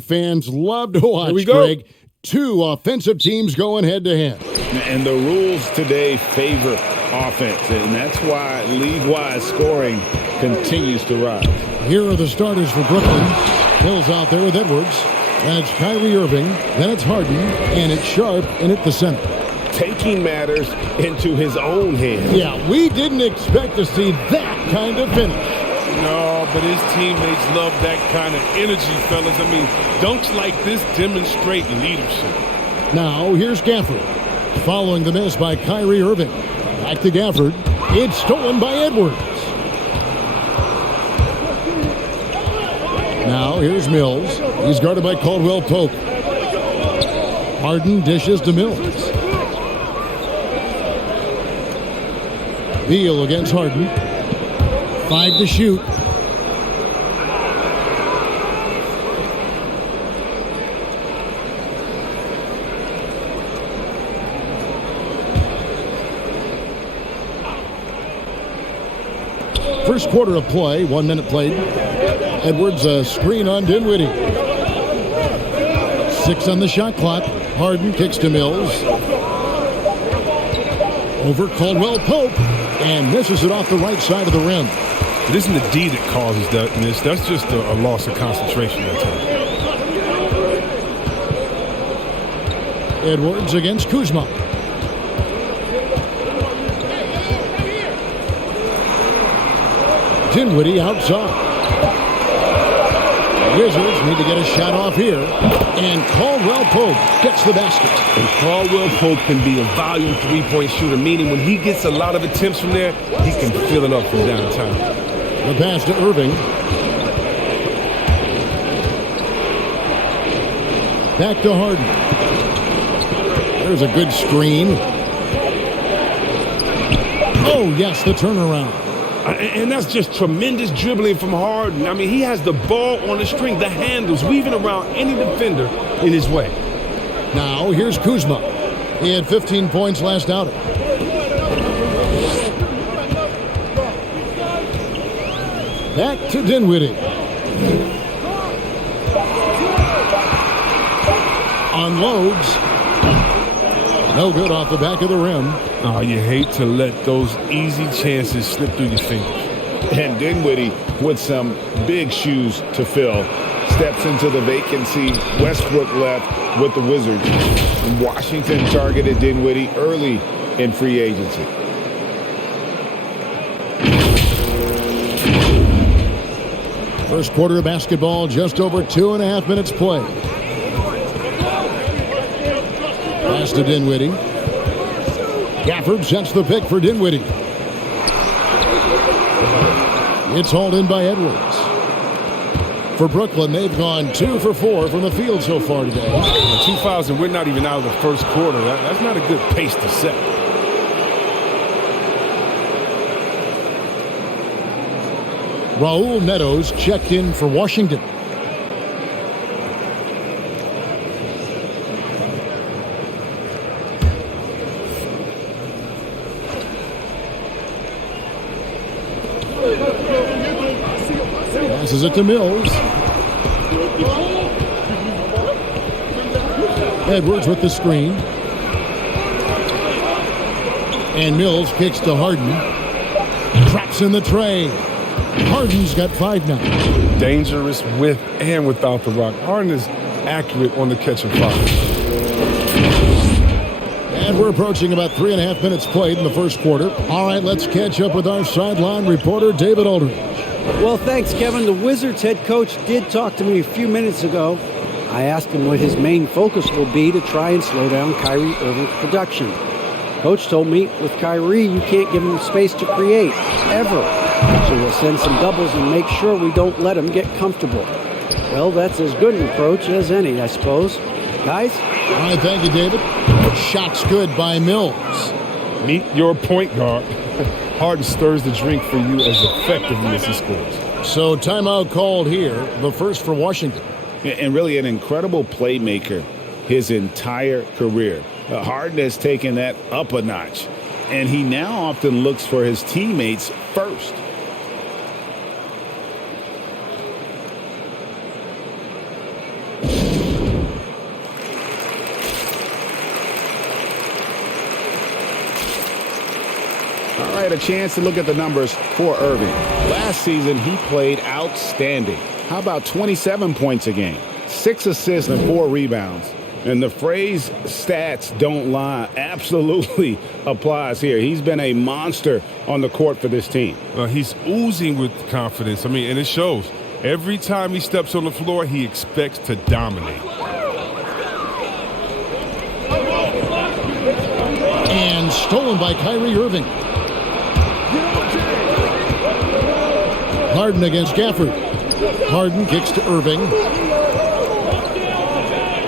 Fans love to watch, Greg. Two offensive teams going head-to-head. And the rules today favor offense, and that's why league-wide scoring continues to rise. Here are the starters for Brooklyn. Hill's out there with Edwards. Then it's Kyrie Irving. Then it's Harden. And it's Sharp in at the center. Taking matters into his own hands. Yeah, we didn't expect to see that kind of finish. No, but his teammates love that kind of energy, fellas. I mean, dunks like this demonstrate leadership. Now, here's Gafford. Following the miss by Kyrie Irving. Back to Gafford. It's stolen by Edwards. Now, here's Mills. He's guarded by Caldwell Pope. Harden dishes to Mills. Beal against Harden. 5 to shoot. First quarter of play, 1 minute played. Edwards, a screen on Dinwiddie. 6 on the shot clock. Harden kicks to Mills. Over Caldwell Pope and misses it off the right side of the rim. It isn't the D that causes that miss. That's just a loss of concentration at times. Edwards against Kuzma. Dinwiddie outside. Wizards need to get a shot off here. And Caldwell Pope gets the basket. And Caldwell Pope can be a volume three-point shooter, meaning when he gets a lot of attempts from there, he can fill it up from downtown. The pass to Irving. Back to Harden. There's a good screen. Oh, yes, the turnaround. And that's just tremendous dribbling from Harden. I mean, he has the ball on the string, the handles, weaving around any defender in his way. Now, here's Kuzma. He had 15 points last outing. Back to Dinwiddie. Unloads. No good off the back of the rim. Oh, you hate to let those easy chances slip through your fingers. And Dinwiddie, with some big shoes to fill, steps into the vacancy. Westbrook left with the Wizards. Washington targeted Dinwiddie early in free agency. First quarter of basketball, just over 2.5 minutes played. Pass to Dinwiddie. Gafford sets the pick for Dinwiddie. It's hauled in by Edwards. For Brooklyn, they've gone 2 for 4 from the field so far today. 2 fouls, and we're not even out of the first quarter. That's not a good pace to set. Raul Netos checked in for Washington. Passes it to Mills. Edwards with the screen. And Mills kicks to Harden. Traps in the tray. Harden's got 5 now. Dangerous with and without the rock. Harden is accurate on the catch and fire. And we're approaching about 3.5 minutes played in the first quarter. All right, let's catch up with our sideline reporter, David Aldridge. Well, thanks, Kevin. The Wizards head coach did talk to me a few minutes ago. I asked him what his main focus will be to try and slow down Kyrie Irving's production. Coach told me with Kyrie, you can't give him space to create, ever. So we'll send some doubles and make sure we don't let him get comfortable. Well, that's as good an approach as any, I suppose. Guys? All right, thank you, David. Shot's good by Mills. Meet your point guard. Harden stirs the drink for you as effectively as he scores. So timeout called here, the first for Washington. And really an incredible playmaker his entire career. Harden has taken that up a notch, and he now often looks for his teammates first. I had a chance to look at the numbers for Irving. Last season, he played outstanding. How about 27 points a game, 6 assists and 4 rebounds? And the phrase stats don't lie absolutely applies here. He's been a monster on the court for this team. He's oozing with confidence. And it shows. Every time he steps on the floor, he expects to dominate. And stolen by Kyrie Irving. Harden against Gafford. Harden kicks to Irving.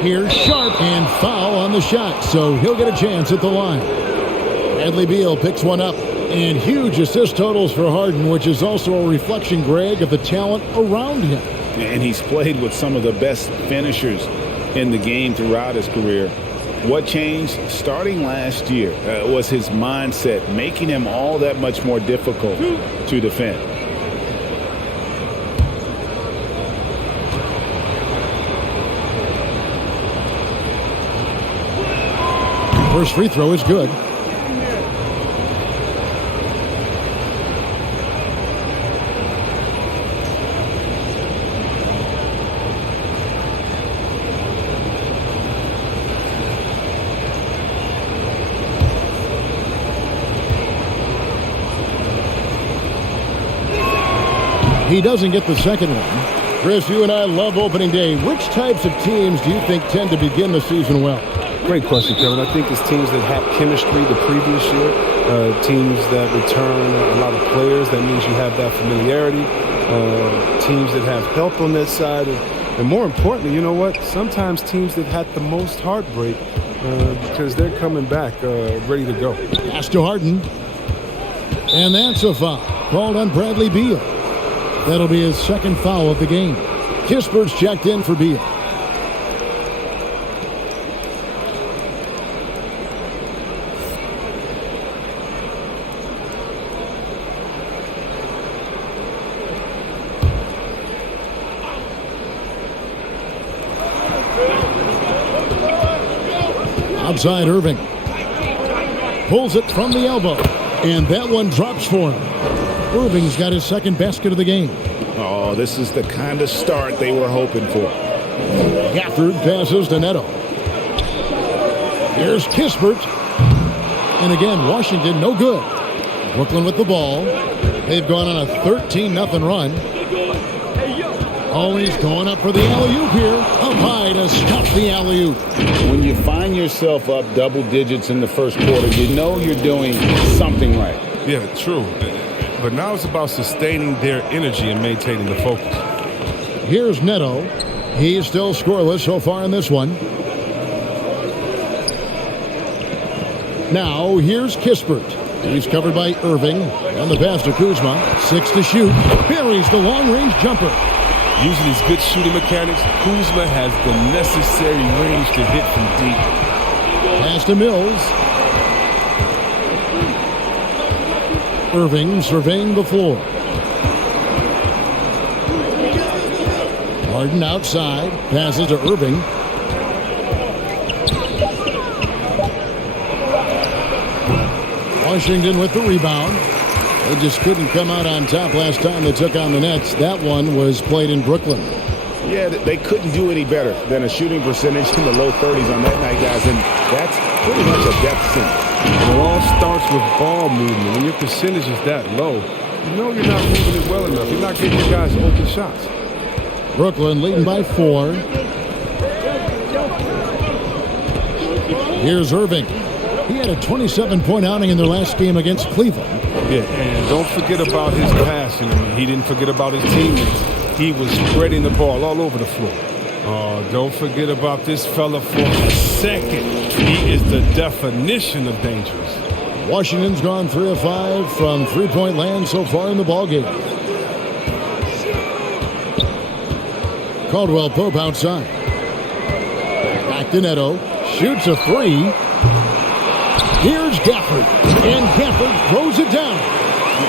Here's Sharp and foul on the shot, so he'll get a chance at the line. Bradley Beal picks one up, and huge assist totals for Harden, which is also a reflection, Greg, of the talent around him. And he's played with some of the best finishers in the game throughout his career. What changed starting last year was his mindset, making him all that much more difficult to defend. First free throw is good. He doesn't get the second one. Chris, you and I love opening day. Which types of teams do you think tend to begin the season well? Great question, Kevin. I think it's teams that had chemistry the previous year, teams that return a lot of players. That means you have that familiarity. Teams that have help on that side. And more importantly, you know what? Sometimes teams that had the most heartbreak because they're coming back ready to go. Pass to Harden. And that's a foul called on Bradley Beal. That'll be his second foul of the game. Kispert's checked in for Beal. Outside Irving. Pulls it from the elbow. And that one drops for him. Irving's got his second basket of the game. Oh, this is the kind of start they were hoping for. Gafford passes to Neto. Here's Kispert. And again, Washington no good. Brooklyn with the ball. They've gone on a 13-0 run. Always going up for the alley-oop here. Up high to stop the alley-oop. When you find yourself up double digits in the first quarter, you know you're doing something right. Yeah, true. But now it's about sustaining their energy and maintaining the focus. Here's Neto. He's still scoreless so far in this one. Now here's Kispert. He's covered by Irving. On the pass to Kuzma. 6 to shoot. Buries the long-range jumper. Using his good shooting mechanics, Kuzma has the necessary range to hit from deep. Pass to Mills. Irving surveying the floor. Harden outside. Passes to Irving. Washington with the rebound. They just couldn't come out on top last time they took on the Nets. That one was played in Brooklyn. Yeah, they couldn't do any better than a shooting percentage in the low 30s on that night, guys, and that's pretty much a depth center. And it all starts with ball movement. When your percentage is that low, you know you're not moving it well enough. You're not getting your guys open shots. Brooklyn leading by 4. Here's Irving. He had a 27-point outing in their last game against Cleveland. Yeah, and don't forget about his passing. I mean, he didn't forget about his teammates. He was spreading the ball all over the floor. Don't forget about this fella for a second. He is the definition of dangerous. Washington's gone 3 of 5 from three-point land so far in the ballgame. Caldwell Pope outside. Back to Neto. Shoots a 3. Here's Gafford. And Gafford throws it down.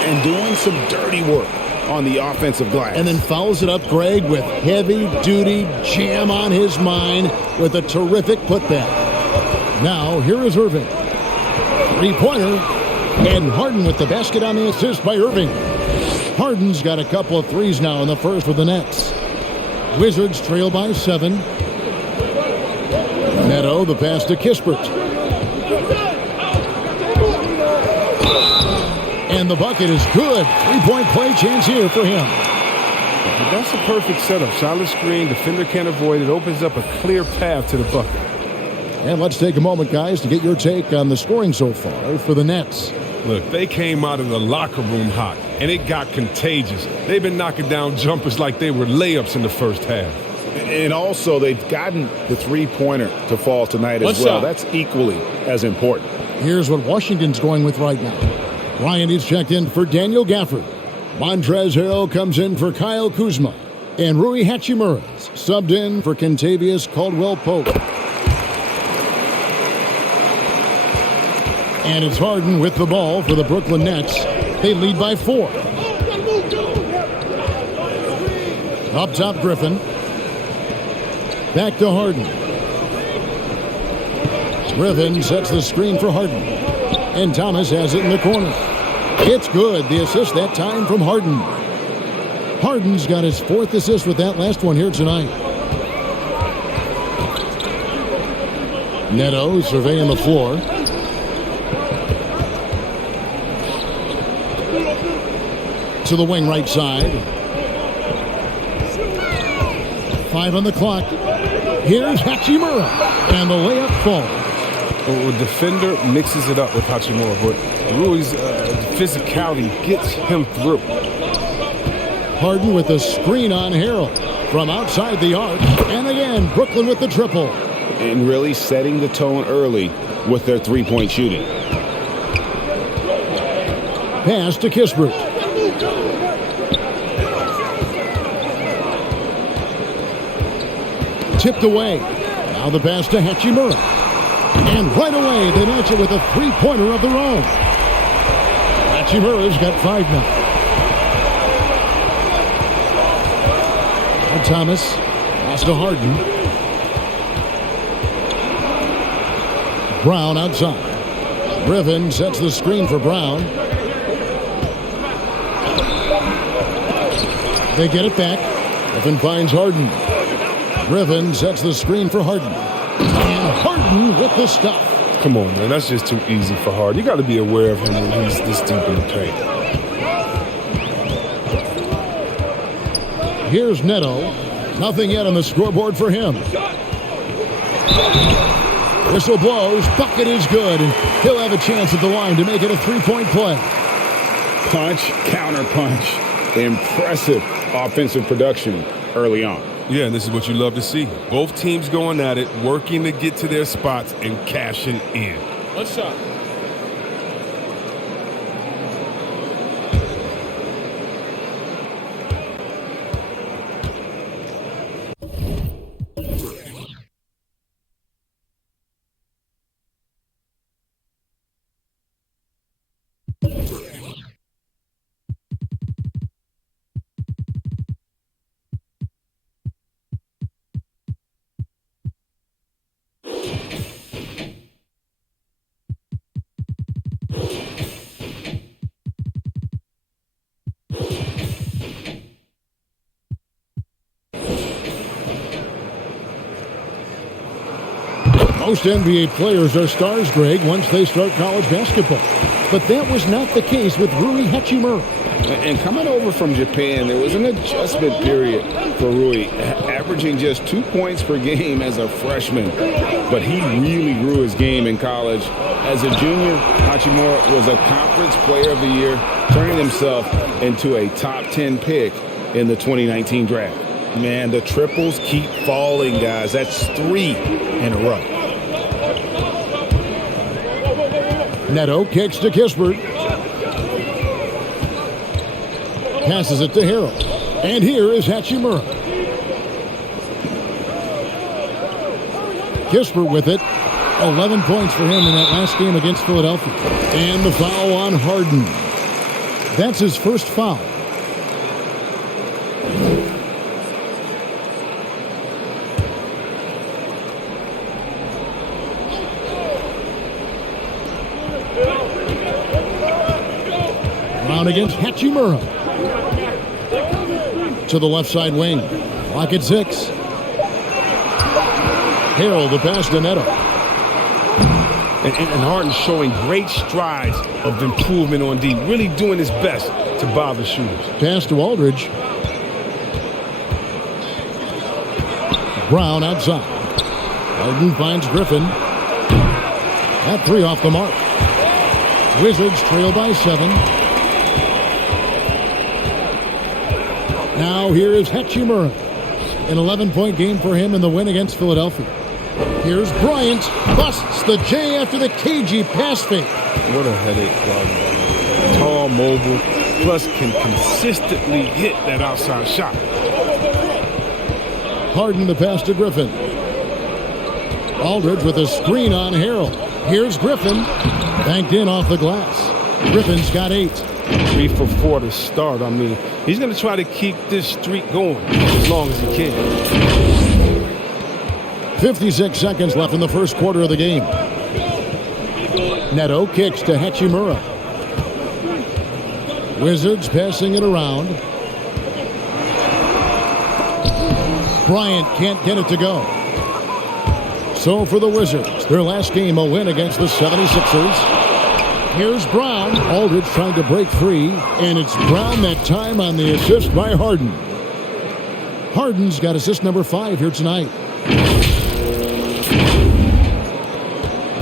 And doing some dirty work on the offensive glass. And then follows it up, Greg, with heavy-duty jam on his mind with a terrific putback. Now, here is Irving. Three-pointer. And Harden with the basket on the assist by Irving. Harden's got a couple of threes now in the first for the Nets. Wizards trail by 7. Neto, the pass to Kispert. And the bucket is good. 3-point play chance here for him. That's a perfect setup. Solid screen, defender can't avoid it. Opens up a clear path to the bucket. And let's take a moment, guys, to get your take on the scoring so far for the Nets. Look, they came out of the locker room hot, and it got contagious. They've been knocking down jumpers like they were layups in the first half. And also, they've gotten the three-pointer to fall tonight as well. That's equally as important. Here's what Washington's going with right now. Ryan is checked in for Daniel Gafford. Montrezl Harrell comes in for Kyle Kuzma. And Rui Hachimura's subbed in for Kentavious Caldwell-Pope. And it's Harden with the ball for the Brooklyn Nets. They lead by 4. Up top, Griffin. Back to Harden. Griffin sets the screen for Harden. And Thomas has it in the corner. It's good. The assist that time from Harden. Harden's got his 4th assist with that last one here tonight. Neto surveying the floor. To the wing right side. 5 on the clock. Here's Hachimura. And the layup falls. Well, the defender mixes it up with Hachimura, but Rui's physicality gets him through. Harden with the screen on Harrell from outside the arc. And again, Brooklyn with the triple. And really setting the tone early with their three-point shooting. Pass to Kispert. Tipped away. Now the pass to Hachimura. And right away, they match it with a three-pointer of their own. Hachimura's got 5 now. Now Thomas. Pass to Harden. Brown outside. Griffin sets the screen for Brown. They get it back. Griffin finds Harden. Griffin sets the screen for Harden. And Harden with the stuff. Come on, man. That's just too easy for Harden. You got to be aware of him when he's this deep in the paint. Here's Neto. Nothing yet on the scoreboard for him. Whistle blows. Bucket is good. And he'll have a chance at the line to make it a 3-point play. Punch, counter punch. Impressive offensive production early on. Yeah, and this is what you love to see. Both teams going at it, working to get to their spots and cashing in. One shot. Most NBA players are stars, Greg, once they start college basketball. But that was not the case with Rui Hachimura. And coming over from Japan, there was an adjustment period for Rui, averaging just 2 points per game as a freshman. But he really grew his game in college. As a junior, Hachimura was a Conference Player of the Year, turning himself into a top 10 pick in the 2019 draft. Man, the triples keep falling, guys. That's 3 in a row. Neto kicks to Kispert. Passes it to Harrell. And here is Hachimura. Kispert with it. 11 points for him in that last game against Philadelphia. And the foul on Harden. That's his first foul. Brown against Hachimura. To the left side wing. Clock at 6. Harrell, the pass to Neto. And Harden showing great strides of improvement on D, really doing his best to bother shooters. Pass to Aldridge. Brown outside. Harden finds Griffin. That 3 off the mark. Wizards trail by 7. Now here is Hachimura. An 11-point game for him in the win against Philadelphia. Here's Bryant. Busts the J after the cagey pass fake. What a headache, guard. Tall, mobile, plus can consistently hit that outside shot. Harden the pass to Griffin. Aldridge with a screen on Harrell. Here's Griffin. Banked in off the glass. Griffin's got 8. 3 for 4 to start. I mean, he's going to try to keep this streak going as long as he can. 56 seconds left in the first quarter of the game. Neto kicks to Hachimura. Wizards passing it around. Bryant can't get it to go. So for the Wizards, their last game a win against the 76ers. Here's Brown. Aldridge trying to break free, and it's Brown that time on the assist by Harden. Harden's got assist number 5 here tonight.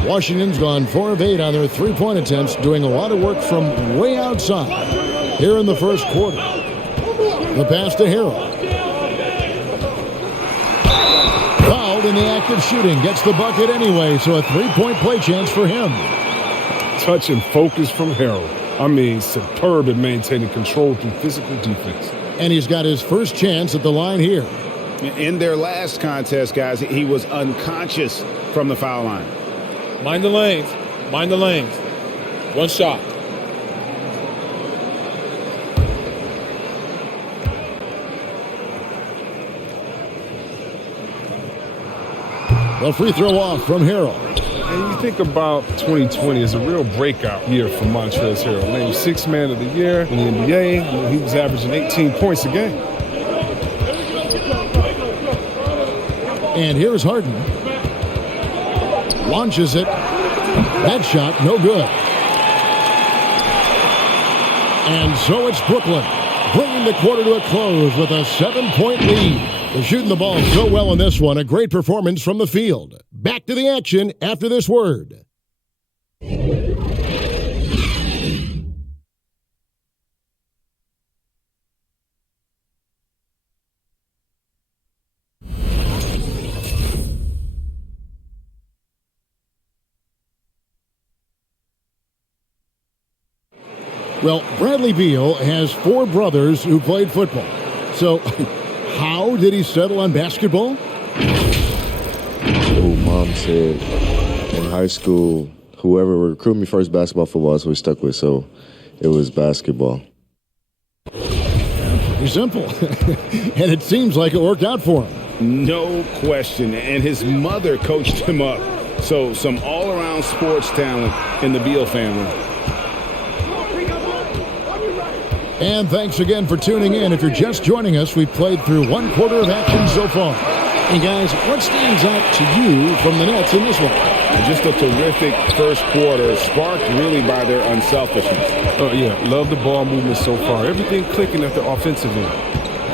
Washington's gone 4 of 8 on their 3-point attempts, doing a lot of work from way outside here in the first quarter. The pass to Harrell. Fouled in the act of shooting. Gets the bucket anyway, so a 3-point play chance for him. Touch and focus from Harrell. I mean, superb at maintaining control through physical defense. And he's got his first chance at the line here. In their last contest, guys, he was unconscious from the foul line. Mind the lanes. Mind the lanes. One shot. The free throw off from Harrell. And you think about 2020 as a real breakout year for Montrezl Harrell. Named 6th man of the year in the NBA. I mean, he was averaging 18 points a game. And here's Harden. Launches it. That shot, no good. And so it's Brooklyn, bringing the quarter to a close with a 7-point lead. They're shooting the ball so well in this one. A great performance from the field. Back to the action after this word. Well, Bradley Beal has 4 brothers who played football. So, how did he settle on basketball? Oh, Mom said in high school, whoever would recruit me first, basketball, football, that's what we stuck with. So, it was basketball. Pretty simple. And it seems like it worked out for him. No question. And his mother coached him up. So, some all-around sports talent in the Beal family. And thanks again for tuning in. If you're just joining us, we've played through 1 quarter of action so far. And guys, what stands out to you from the Nets in this one? Just a terrific first quarter, sparked really by their unselfishness. Oh, yeah. Love the ball movement so far. Everything clicking at the offensive end.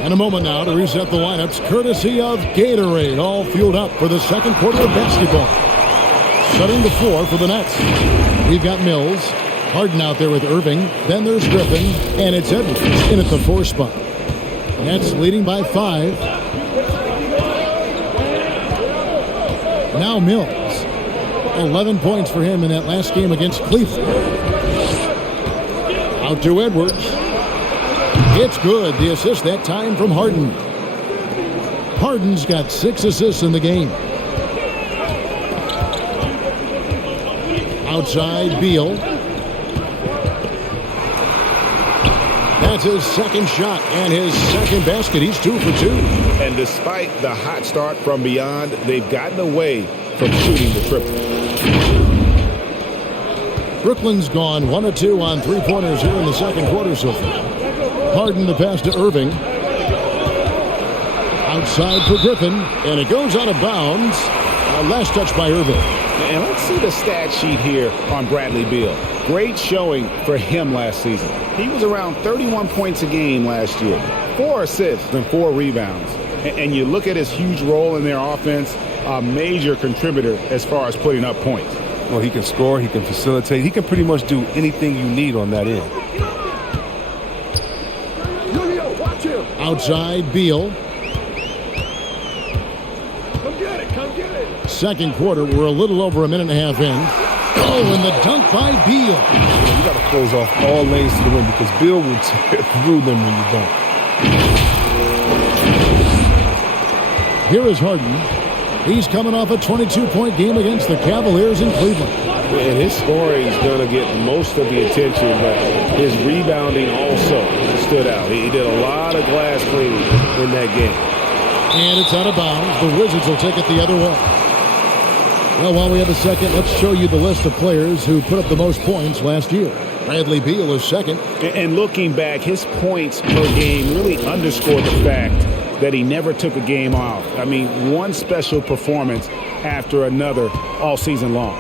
And a moment now to reset the lineups, courtesy of Gatorade, all fueled up for the second quarter of basketball. Setting the floor for the Nets. We've got Mills. Harden out there with Irving. Then there's Griffin. And it's Edwards in at the 4 spot. Nets leading by 5. Now Mills. 11 points for him in that last game against Cleveland. Out to Edwards. It's good. The assist that time from Harden. Harden's got 6 assists in the game. Outside, Beal. That's his second shot and his second basket. He's 2 for 2. And despite the hot start from beyond, they've gotten away from shooting the triple. Brooklyn's gone 1 of 2 on three-pointers here in the second quarter so far. Harden the pass to Irving. Outside for Griffin, and it goes out of bounds. Last touch by Irving. And let's see the stat sheet here on Bradley Beal. Great showing for him last season. He was around 31 points a game last year, 4 assists and 4 rebounds. And you look at his huge role in their offense, a major contributor as far as putting up points. Well, he can score, he can facilitate, he can pretty much do anything you need on that end. Outside, Beal. Second quarter, we're a little over a minute and a half in. Oh, and the dunk by Beal. You got to close off all lanes to the rim because Beal will tear through them when you don't. Here is Harden. He's coming off a 22-point game against the Cavaliers in Cleveland. And his scoring is going to get most of the attention, but his rebounding also stood out. He did a lot of glass cleaning in that game. And it's out of bounds. The Wizards will take it the other way. Well, while we have a second, let's show you the list of players who put up the most points last year. Bradley Beal is second. And looking back, his points per game really underscored the fact that he never took a game off. I mean, one special performance after another all season long.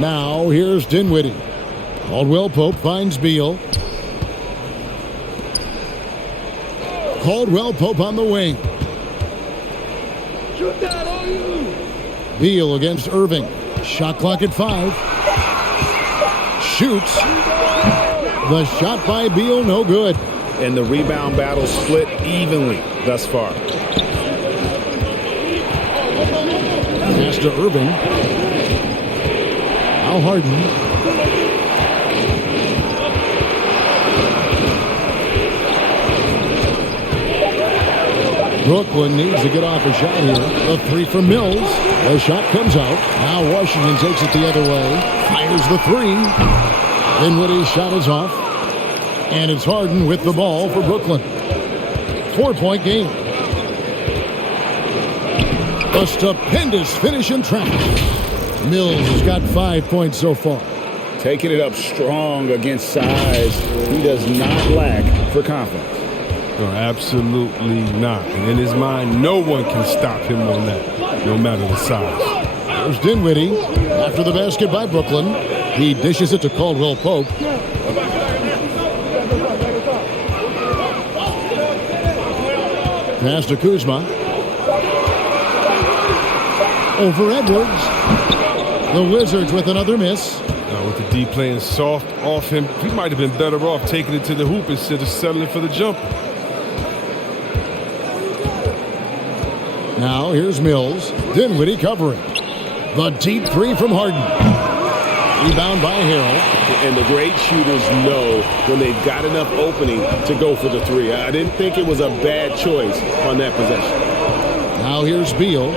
Now, here's Dinwiddie. Caldwell Pope finds Beal. Caldwell Pope on the wing. Shoot that on you. Beal against Irving. Shot clock at 5. Shoots. The shot by Beal, no good. And the rebound battle split evenly thus far. Pass to Irving. Now Harden. Brooklyn needs to get off a shot here. The 3 from Mills. The shot comes out. Now Washington takes it the other way. Fires the 3. Dinwiddie's shot is off. And it's Harden with the ball for Brooklyn. 4-point game. A stupendous finish in traffic. Mills has got 5 points so far. Taking it up strong against size. He does not lack for confidence. No, absolutely not. And in his mind, no one can stop him on that, no matter the size. There's Dinwiddie after the basket by Brooklyn. He dishes it to Caldwell Pope. Pass to Kuzma. Over Edwards. The Wizards with another miss. With the D playing soft off him, he might have been better off taking it to the hoop instead of settling for the jumper. Now here's Mills. Dinwiddie covering. The deep 3 from Harden. Rebound by Harrell. And the great shooters know when they've got enough opening to go for the 3. I didn't think it was a bad choice on that possession. Now here's Beal.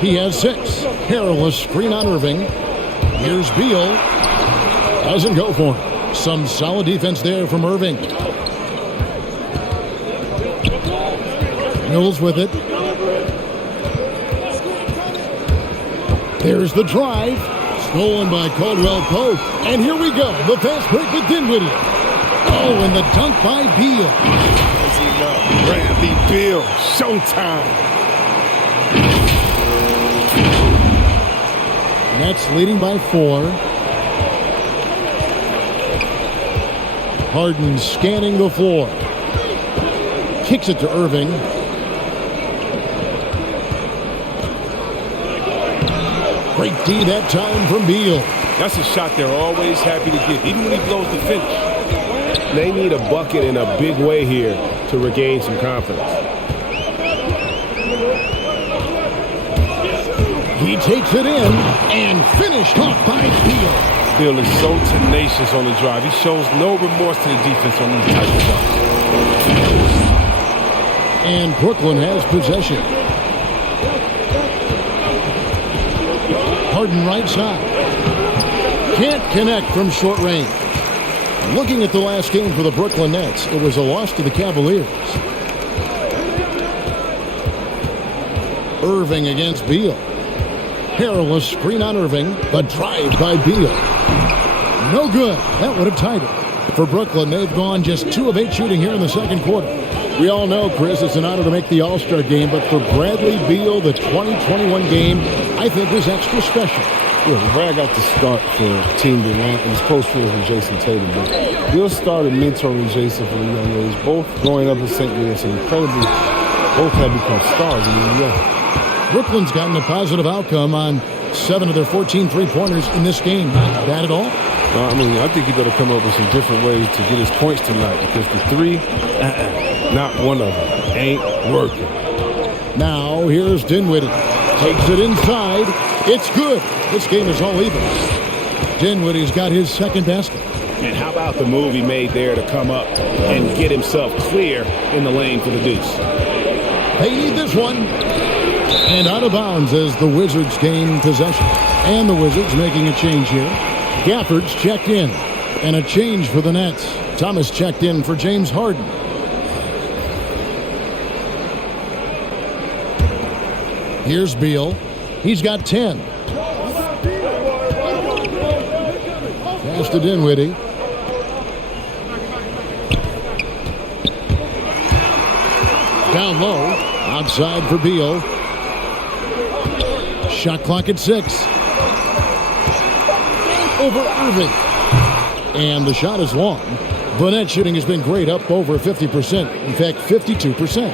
He has 6. Harrell a screen on Irving. Here's Beal. Doesn't go for it. Some solid defense there from Irving. Mills with it. There's the drive. Stolen by Caldwell Pope. And here we go. The fast break with Dinwiddie. Oh, and the dunk by Beal. Bradley Beal, showtime. Nets leading by 4. Harden scanning the floor. Kicks it to Irving. Great D that time from Beal. That's a shot they're always happy to get, even when he blows the finish. They need a bucket in a big way here to regain some confidence. He takes it in and finished off by Beal. Beal is so tenacious on the drive. He shows no remorse to the defense on these type of dunks. And Brooklyn has possession. Harden right side. Can't connect from short range. Looking at the last game for the Brooklyn Nets, it was a loss to the Cavaliers. Irving against Beal. Harrell a screen on Irving. The drive by Beal. No good. That would have tied it. For Brooklyn, they've gone just 2 of 8 shooting here in the second quarter. We all know, Chris, it's an honor to make the All-Star game, but for Bradley Beal, the 2021 game, I think was extra special. Yeah, Brad got the start for Team Durant and his close friends with Jason Tatum. But Bill started mentoring Jason from a young age, both growing up in St. Louis and incredibly, both have become stars in the NBA. Brooklyn's gotten a positive outcome on 7 of their 14 three-pointers in this game. Not bad at all. I think he better come up with some different ways to get his points tonight because the three, not one of them, ain't working. Now, here's Dinwiddie. Takes it inside. It's good. This game is all even. Dinwiddie's got his second basket. And how about the move he made there to come up and get himself clear in the lane for the deuce? They need this one. And out of bounds as the Wizards gain possession. And the Wizards making a change here. Gafford's checked in. And a change for the Nets. Thomas checked in for James Harden. Here's Beal. He's got 10. Pass to Dinwiddie. Down low. Outside for Beal. Shot clock at 6. Over Irving. And the shot is long. The net shooting has been great, up over 50%. In fact, 52%.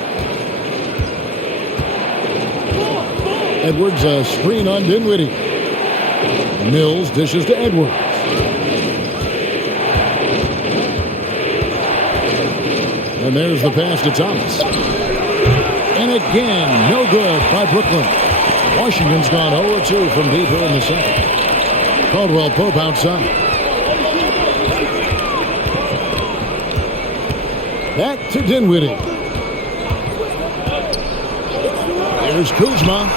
Edwards, a screen on Dinwiddie. Mills dishes to Edwards. And there's the pass to Thomas. And again, no good by Brooklyn. Washington's gone 0-2 from deep here in the second. Caldwell Pope outside. Back to Dinwiddie. Here's Kuzma.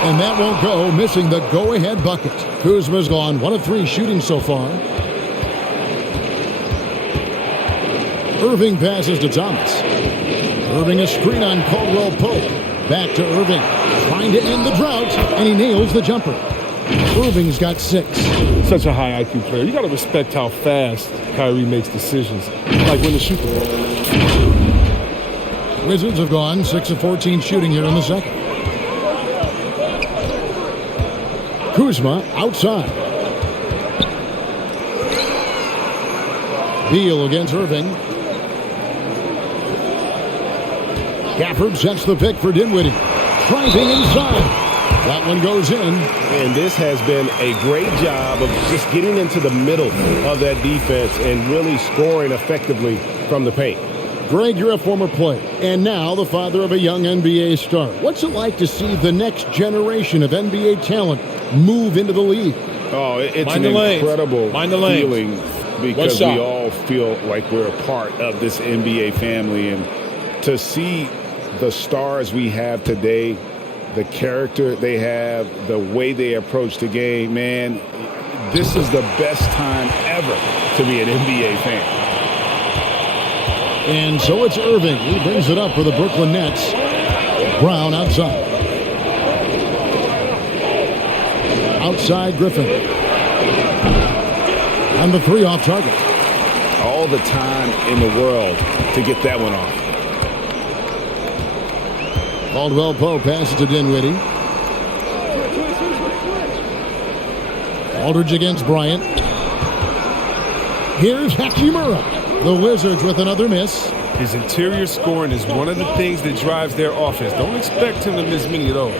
And that won't go, missing the go-ahead bucket. Kuzma's gone 1 of 3 shooting so far. Irving passes to Thomas. Irving a screen on Caldwell Pope. Back to Irving. Trying to end the drought, and he nails the jumper. Irving's got 6. Such a high IQ player. You got to respect how fast Kyrie makes decisions, like when to shoot the ball. Wizards have gone 6 of 14 shooting here in the second. Kuzma outside. Beal against Irving. Gafford sets the pick for Dinwiddie. Driving inside. That one goes in. And this has been a great job of just getting into the middle of that defense and really scoring effectively from the paint. Greg, you're a former player, and now the father of a young NBA star. What's it like to see the next generation of NBA talent move into the league? Oh, it's an incredible feeling because we all feel like we're a part of this NBA family. And to see the stars we have today, the character they have, the way they approach the game, man, this is the best time ever to be an NBA fan. And so it's Irving. He brings it up for the Brooklyn Nets. Brown outside. Outside Griffin. And the 3 off target. All the time in the world to get that one off. Caldwell Pope passes to Dinwiddie. Aldridge against Bryant. Here's Hachimura. The Wizards with another miss. His interior scoring is one of the things that drives their offense. Don't expect him to miss many of those.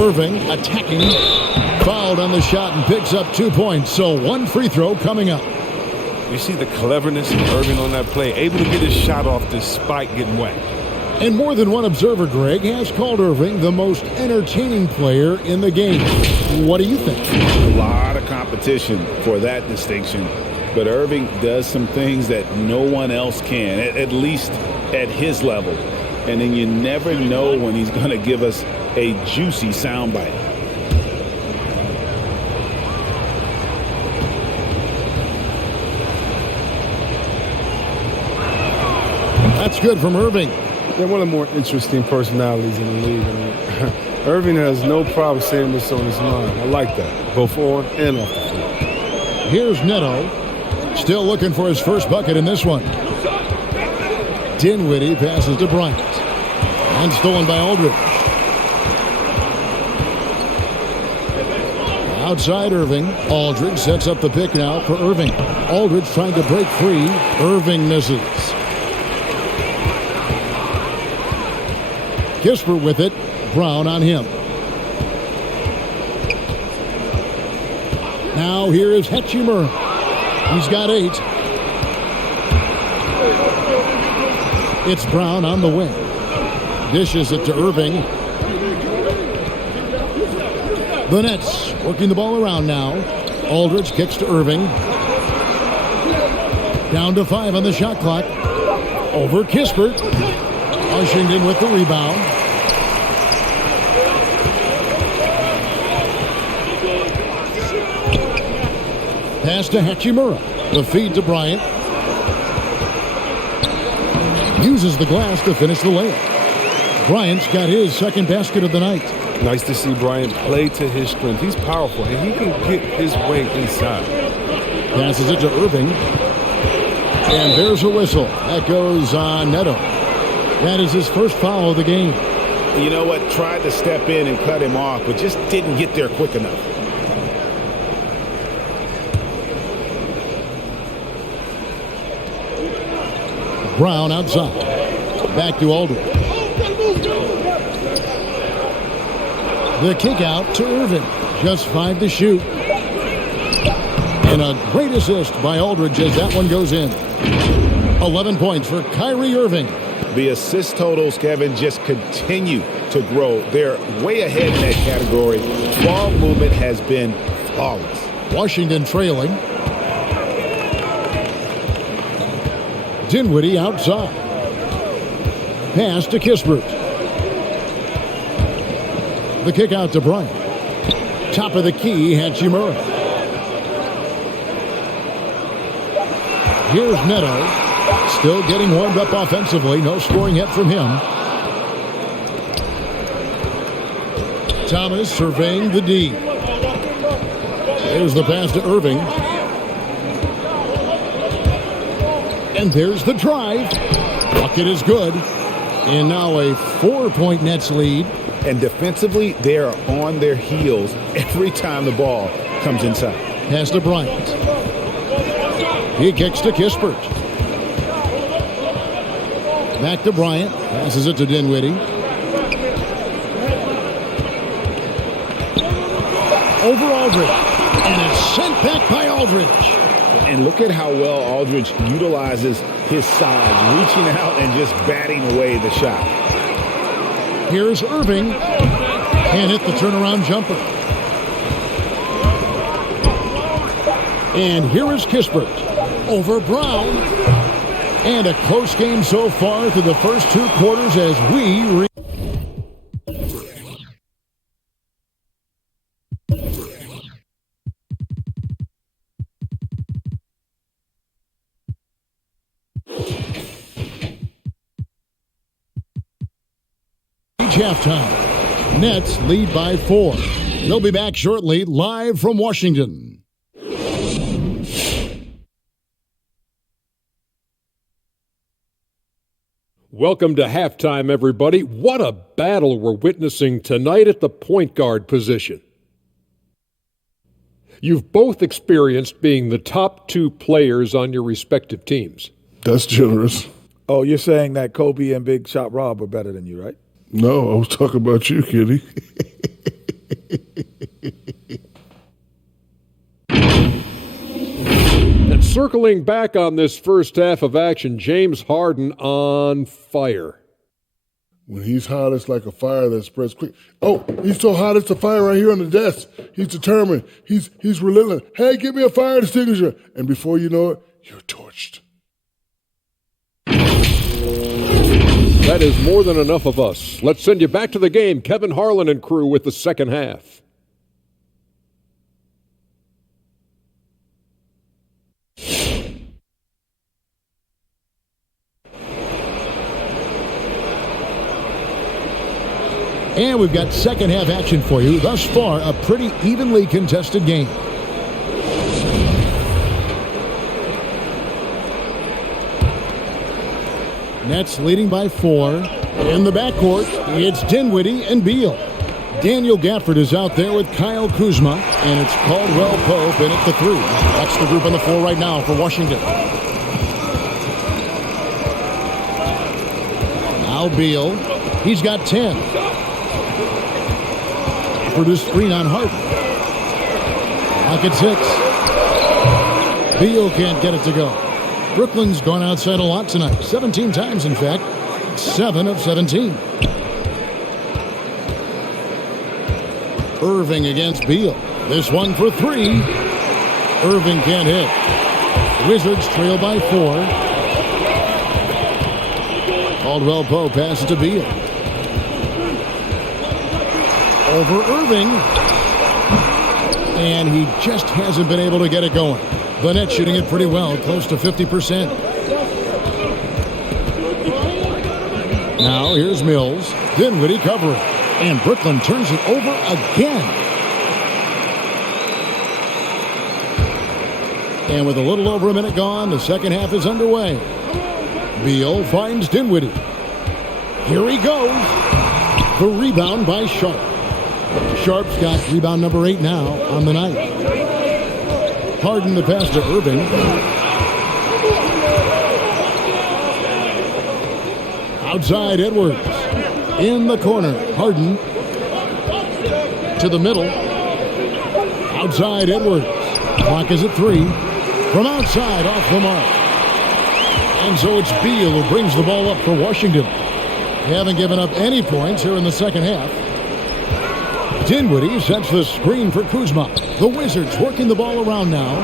Irving attacking. Fouled on the shot and picks up 2 points. So 1 free throw coming up. You see the cleverness of Irving on that play. Able to get his shot off despite getting wet. And more than one observer, Greg, has called Irving the most entertaining player in the game. What do you think? A lot of competition for that distinction. But Irving does some things that no one else can, at least at his level. And then you never know when he's going to give us a juicy soundbite. That's good from Irving. They're one of the more interesting personalities in the league. I mean, Irving has no problem saying what's on his mind. I like that, both on and off the floor. Here's Neto. Still looking for his first bucket in this one. Dinwiddie passes to Bryant. And stolen by Aldridge. Outside Irving. Aldridge sets up the pick now for Irving. Aldridge trying to break free. Irving misses. Kispert with it. Brown on him. Now here is Hachimura. He's got 8. It's Brown on the wing. Dishes it to Irving. The Nets working the ball around now. Aldridge kicks to Irving. Down to 5 on the shot clock. Over Kispert. Washington with the rebound. Pass to Hachimura. The feed to Bryant. Uses the glass to finish the layup. Bryant's got his second basket of the night. Nice to see Bryant play to his strength. He's powerful, and he can get his way inside. Passes it to Irving. And there's a whistle. That goes on Neto. That is his first foul of the game. You know what? Tried to step in and cut him off, but just didn't get there quick enough. Brown outside. Back to Aldridge. The kick out to Irving. Just 5 to shoot. And a great assist by Aldridge as that one goes in. 11 points for Kyrie Irving. The assist totals, Kevin, just continue to grow. They're way ahead in that category. Ball movement has been flawless. Washington trailing. Dinwiddie outside. Pass to Kispert. The kick out to Bryant. Top of the key, Hachimura. Here's Neto. Still getting warmed up offensively. No scoring yet from him. Thomas surveying the D. There's the pass to Irving. And there's the drive. Bucket is good. And now a 4-point Nets lead. And defensively, they are on their heels every time the ball comes inside. Pass to Bryant. He kicks to Kispert. Back to Bryant. Passes it to Dinwiddie. Over Aldridge. And it's sent back by Aldridge. And look at how well Aldridge utilizes his size, reaching out and just batting away the shot. Here's Irving. Can't hit the turnaround jumper. And here is Kispert. Over Brown. And a close game so far through the first 2 quarters as we halftime. Nets lead by 4. They'll be back shortly, live from Washington. Welcome to halftime, everybody. What a battle we're witnessing tonight at the point guard position. You've both experienced being the top 2 players on your respective teams. That's generous. Oh, you're saying that Kobe and Big Shot Rob are better than you, right? No, I was talking about you, Kitty. And circling back on this first half of action, James Harden on fire. When he's hot, it's like a fire that spreads quick. Oh, he's so hot, it's a fire right here on the desk. He's determined. He's relentless. Hey, give me a fire extinguisher. And before you know it, you're torched. That is more than enough of us. Let's send you back to the game. Kevin Harlan and crew with the second half. And we've got second half action for you. Thus far, a pretty evenly contested game. Nets leading by 4. In the backcourt, it's Dinwiddie and Beal. Daniel Gafford is out there with Kyle Kuzma, and it's Caldwell Pope in at the 3. That's the group on the floor right now for Washington. Now Beal. He's got 10. For the screen on Harden. Clock at 6. Beal can't get it to go. Brooklyn's gone outside a lot tonight. 17 times, in fact. 7 of 17. Irving against Beal. This one for 3. Irving can't hit. Wizards trail by 4. Caldwell Pope passes to Beal. Over Irving. And he just hasn't been able to get it going. The Nets shooting it pretty well, close to 50%. Now here's Mills. Dinwiddie covering. And Brooklyn turns it over again. And with a little over a minute gone, the second half is underway. Beal finds Dinwiddie. Here he goes. The rebound by Sharp. Sharp's got rebound number 8 now on the night. Harden the pass to Irving. Outside Edwards. In the corner. Harden. To the middle. Outside Edwards. Clock is at 3. From outside off the mark. And so it's Beal who brings the ball up for Washington. They haven't given up any points here in the second half. Dinwiddie sets the screen for Kuzma. The Wizards working the ball around now.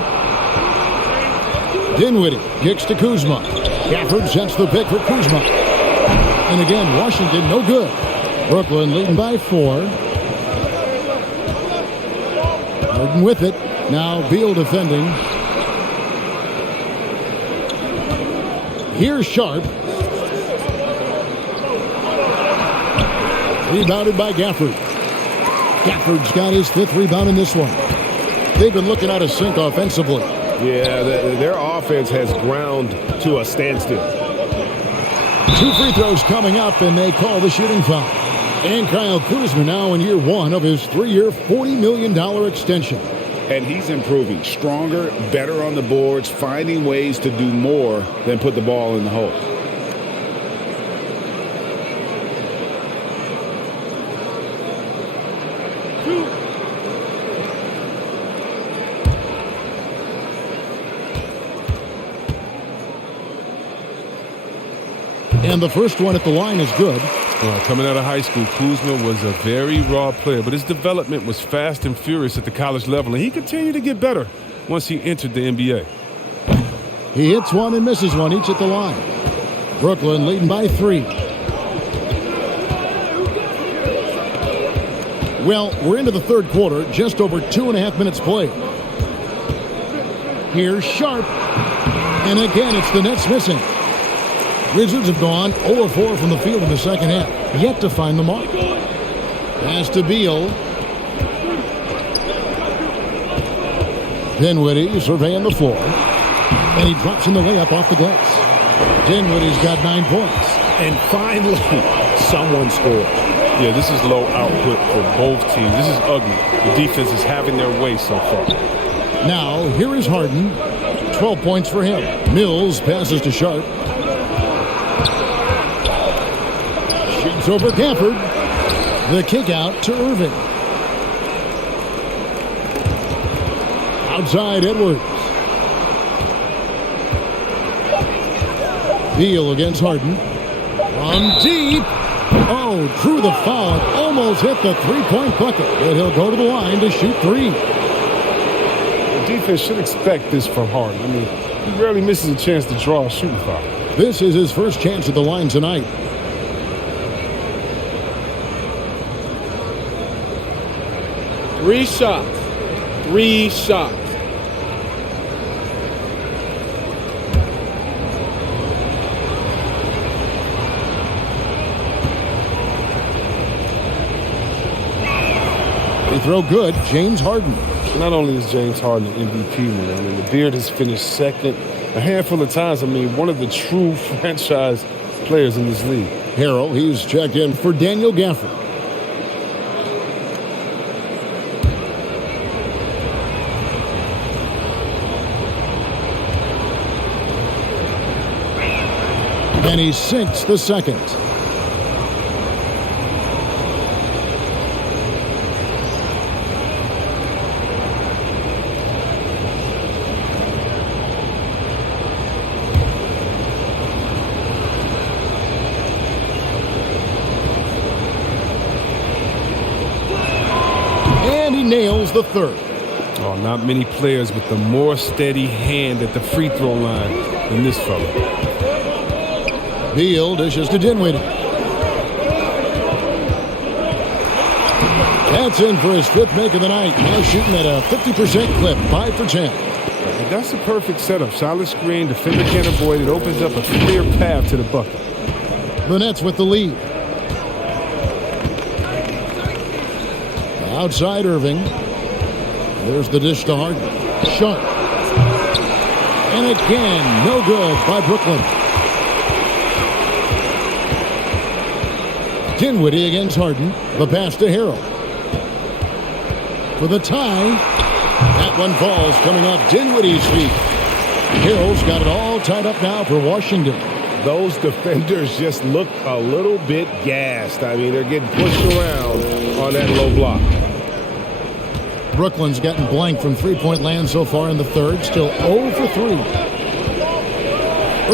Dinwiddie kicks to Kuzma. Gafford sets the pick for Kuzma. And again, Washington no good. Brooklyn leading by 4. Harden with it. Now Beal defending. Here's Sharp. Rebounded by Gafford. Gafford's got his 5th rebound in this one. They've been looking out of sync offensively. Yeah, their offense has ground to a standstill. 2 free throws coming up, and they call the shooting foul. And Kyle Kuzma now in year 1 of his 3-year, $40 million extension. And he's improving. Stronger, better on the boards, finding ways to do more than put the ball in the hole. And the first one at the line is good. Coming out of high school, Kuzma was a very raw player, but his development was fast and furious at the college level, and he continued to get better once he entered the NBA. He hits one and misses one, each at the line. Brooklyn leading by 3. Well, we're into the third quarter, just over 2.5 minutes played. Here's Sharp. And again, it's the Nets missing. Wizards have gone 0-4 from the field in the second half, yet to find the mark. Pass to Beal. Dinwiddie surveying the floor. And he drops in the layup off the glass. Dinwiddie's got 9 points. And finally, someone scored. Yeah, this is low output for both teams. This is ugly. The defense is having their way so far. Now, here is Harden. 12 points for him. Mills passes to Sharp. Shoots over Gafford. The kick out to Irving. Outside Edwards. Beal against Harden. From deep. Oh, drew the foul and almost hit the 3-point bucket. But he'll go to the line to shoot 3. The defense should expect this from Harden. I mean, he rarely misses a chance to draw a shooting foul. This is his first chance at the line tonight. Three shots. They throw good. James Harden. Not only is James Harden an MVP winner, I mean, the Beard has finished second a handful of times. I mean, one of the true franchise players in this league. Harrell, he's checked in for Daniel Gafford. And he sinks the second. Nails the third. Oh, not many players with the more steady hand at the free throw line than this fella. Beal dishes to Dinwiddie. That's in for his fifth make of the night. Now shooting at a 50% clip, 5 for 10. And that's the perfect setup. Solid screen, defender can't avoid it. Opens up a clear path to the bucket. The Nets with the lead. Outside Irving. There's the dish to Harden. Sharp. And again, no good by Brooklyn. Dinwiddie against Harden. The pass to Harrell. For the tie. That one falls coming off Dinwiddie's feet. Harrell's got it all tied up now for Washington. Those defenders just look a little bit gassed. I mean, they're getting pushed around on that low block. Brooklyn's gotten blank from three-point land so far in the third. Still 0 for 3.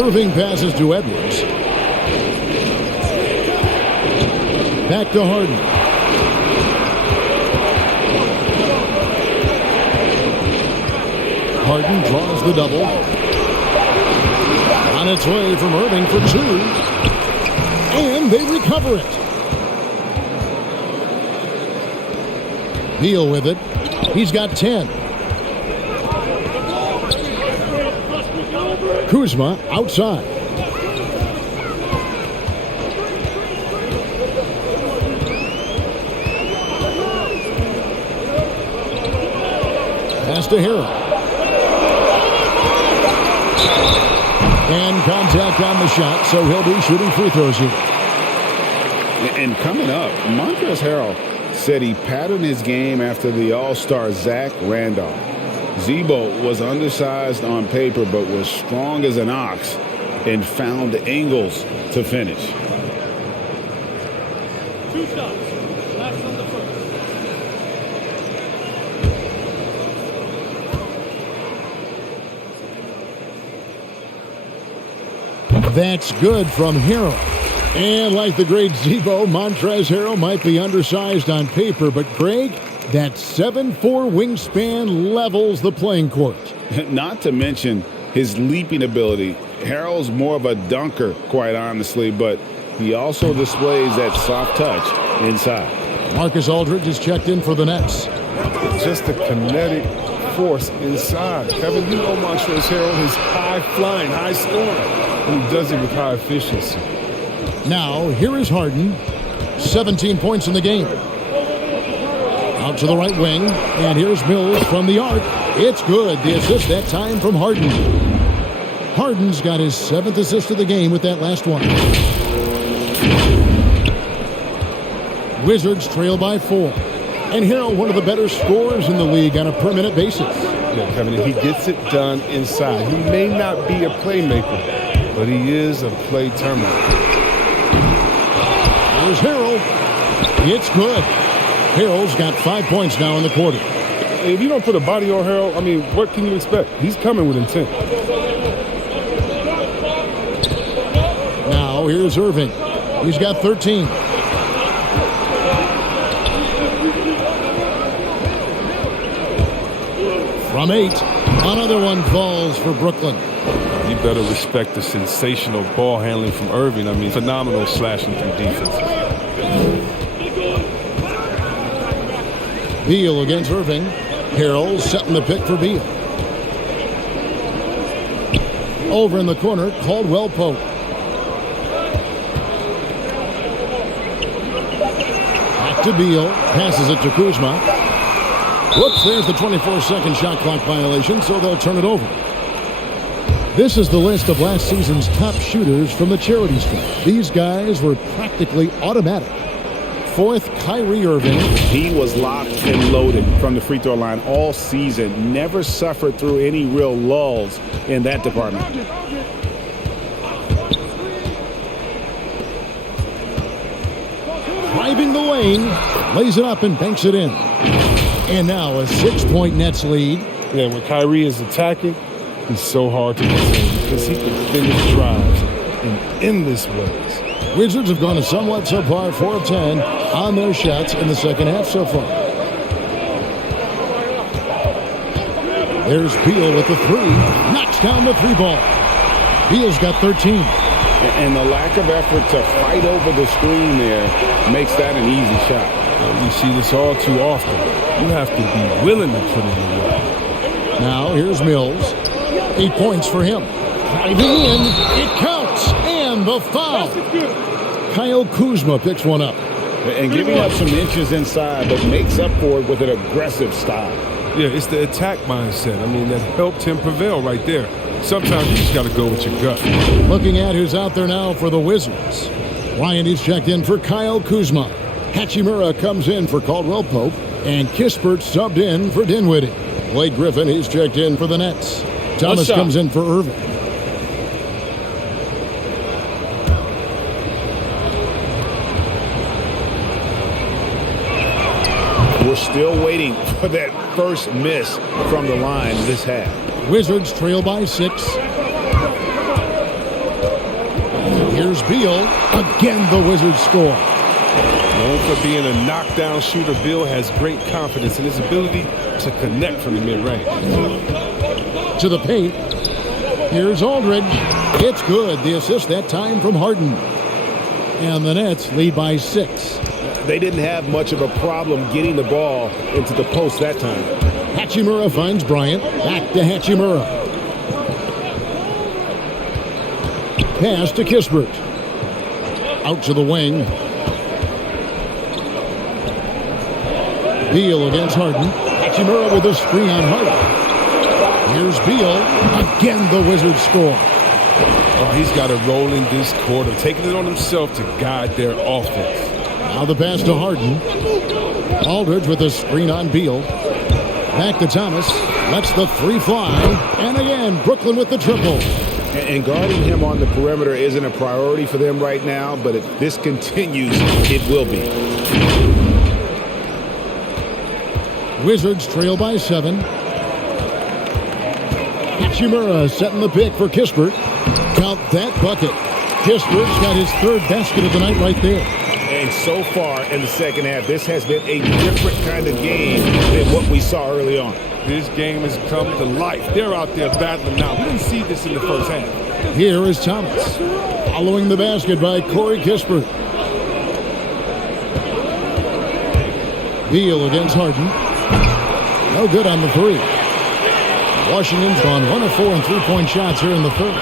Irving passes to Edwards. Back to Harden. Harden draws the double. On its way from Irving for 2. And they recover it. Beal with it. He's got 10. Kuzma outside. Pass to Harrell. And contact on the shot, so he'll be shooting free throws here. And coming up, Montrezl Harrell said he patterned his game after the All-Star Zach Randolph. Zebo was undersized on paper but was strong as an ox and found angles to finish. 2 shots. Last on the first. That's good from Harrell. And like the great Zebo, Montrezl Harrell might be undersized on paper, but Greg, that 7'4" wingspan levels the playing court. Not to mention his leaping ability. Harrell's more of a dunker, quite honestly, but he also displays that soft touch inside. Marcus Aldridge is checked in for the Nets. Just the kinetic force inside. Kevin, you know Montrezl Harrell is high-flying, high-scoring, and he does it with high efficiency. Now, here is Harden. 17 points in the game. Out to the right wing, and here's Mills from the arc. It's good. The assist that time from Harden. Harden's got his 7th assist of the game with that last one. Wizards trail by 4. And Harrell, one of the better scorers in the league on a per-minute basis. Yeah, Kevin, he gets it done inside. He may not be a playmaker, but he is a play terminator. There's Harrell. It's good. Harrell's got 5 points now in the quarter. If you don't put a body on Harrell, I mean, what can you expect? He's coming with intent. Now here's Irving. He's got 13. From 8. Another one falls for Brooklyn. You better respect the sensational ball handling from Irving. I mean, phenomenal slashing from defense. Beal against Irving. Harrell setting the pick for Beal. Over in the corner, Caldwell Pope. Back to Beal. Passes it to Kuzma. Whoops, there's the 24-second shot clock violation, so they'll turn it over. This is the list of last season's top shooters from the charity stripe. These guys were practically automatic. Fourth, Kyrie Irving. He was locked and loaded from the free throw line all season. Never suffered through any real lulls in that department. Driving the lane, lays it up and banks it in. And now a 6-point Nets lead. Yeah, when Kyrie is attacking, he's so hard to contain because he can finish drives in endless ways. Wizards have gone a somewhat subpar 4 of 10 on their shots in the second half so far. There's Beal with the three. Knocks down the three ball. Beal's got 13. And the lack of effort to fight over the screen there makes that an easy shot. We see this all too often. You have to be willing to put in the work. Now here's Mills. 8 points for him. Driving in. It counts. And the foul. Kyle Kuzma picks one up. And giving up some inches inside, but makes up for it with an aggressive style. Yeah, it's the attack mindset. I mean, that helped him prevail right there. Sometimes you just got to go with your gut. Looking at who's out there now for the Wizards. Ryan is checked in for Kyle Kuzma. Hachimura comes in for Caldwell Pope. And Kispert subbed in for Dinwiddie. Blake Griffin, he's checked in for the Nets. Thomas comes in for Irving. We're still waiting for that first miss from the line this half. Wizards trail by 6. Here's Beal. Again, the Wizards score. Known for being a knockdown shooter, Beal has great confidence in his ability to connect from the mid-range. To the paint. Here's Aldridge. It's good. The assist that time from Harden. And the Nets lead by 6. They didn't have much of a problem getting the ball into the post that time. Hachimura finds Bryant. Back to Hachimura. Pass to Kispert. Out to the wing. Beal against Harden. Hachimura with a screen on Harden. Here's Beal. Again, the Wizards score. Oh, he's got to roll in this quarter, taking it on himself to guide their offense. Now the pass to Harden. Aldridge with a screen on Beal. Back to Thomas. Lets the three fly. And again, Brooklyn with the triple. And guarding him on the perimeter isn't a priority for them right now, but if this continues, it will be. Wizards trail by 7. Hachimura setting the pick for Kispert. Count that bucket. Kispert's got his third basket of the night right there. And so far in the second half, this has been a different kind of game than what we saw early on. This game has come to life. They're out there battling now. We didn't see this in the first half. Here is Thomas. Following the basket by Corey Kispert. Beal against Harden. No good on the three. Washington's gone 1 of 4 on three-point shots here in the third.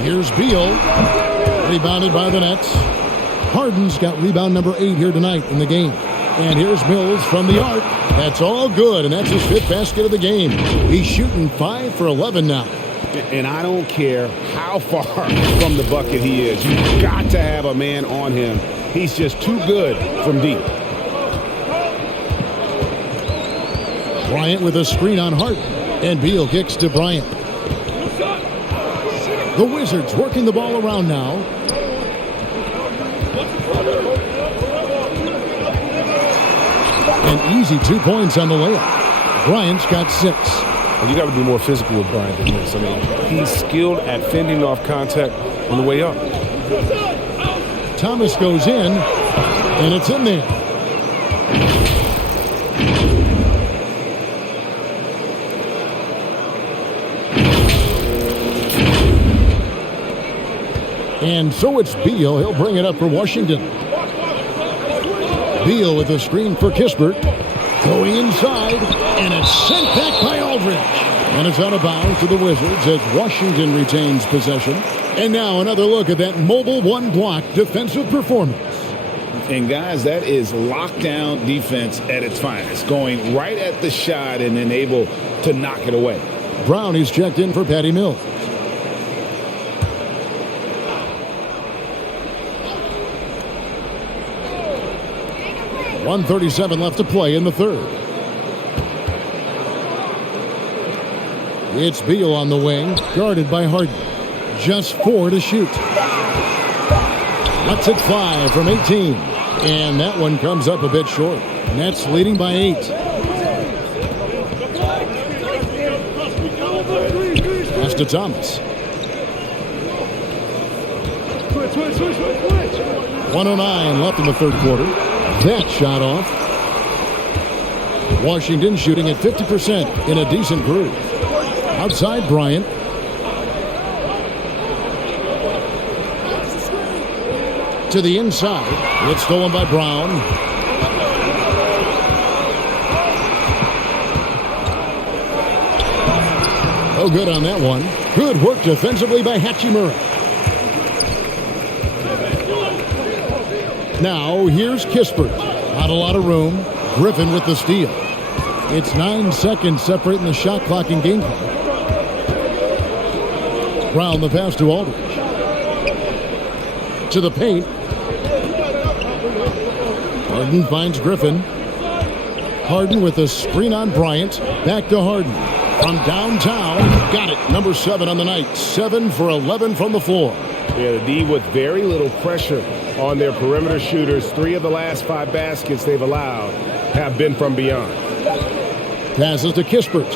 Here's Beal. Rebounded by the Nets. Harden's got rebound number 8 here tonight in the game. And here's Mills from the arc. That's all good, and that's his 5th basket of the game. He's shooting 5 for 11 now. And I don't care how far from the bucket he is. You've got to have a man on him. He's just too good from deep. Bryant with a screen on Harden. And Beal kicks to Bryant. The Wizards working the ball around now. An easy 2 points on the layup. Bryant's got 6. Well, you got to be more physical with Bryant than this. I mean, he's skilled at fending off contact on the way up. Thomas goes in, and it's in there. And so it's Beal. He'll bring it up for Washington. Beal with a screen for Kispert. Going inside, and it's sent back by Aldridge. And it's out of bounds to the Wizards as Washington retains possession. And now another look at that mobile one-block defensive performance. And guys, that is lockdown defense at its finest. Going right at the shot and then able to knock it away. Brown is checked in for Patty Mills. .137 left to play in the third. It's Beal on the wing, guarded by Harden. Just 4 to shoot. Lets it fly from 18. And that one comes up a bit short. Nets leading by 8. Pass to Thomas. 109 left in the third quarter. That shot off. Washington shooting at 50% in a decent groove. Outside Bryant. To the inside. It's stolen by Brown. Oh, good on that one. Good work defensively by Hachimura. Now, here's Kispert. Not a lot of room. Griffin with the steal. It's 9 seconds separating the shot clock and game clock. Brown the pass to Aldridge. To the paint. Harden finds Griffin. Harden with a screen on Bryant. Back to Harden. From downtown. Got it. Number 7 on the night. 7 for 11 from the floor. Yeah, the D with very little pressure on their perimeter shooters. 3 of the last 5 baskets they've allowed have been from beyond. Passes to Kispert.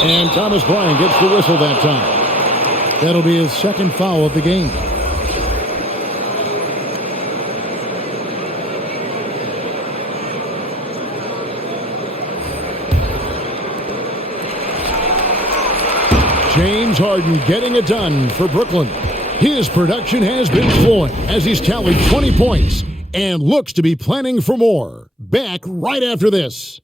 And Thomas Bryant gets the whistle that time. That'll be his second foul of the game. James Harden getting it done for Brooklyn. His production has been flowing as he's tallied 20 points and looks to be planning for more. Back right after this.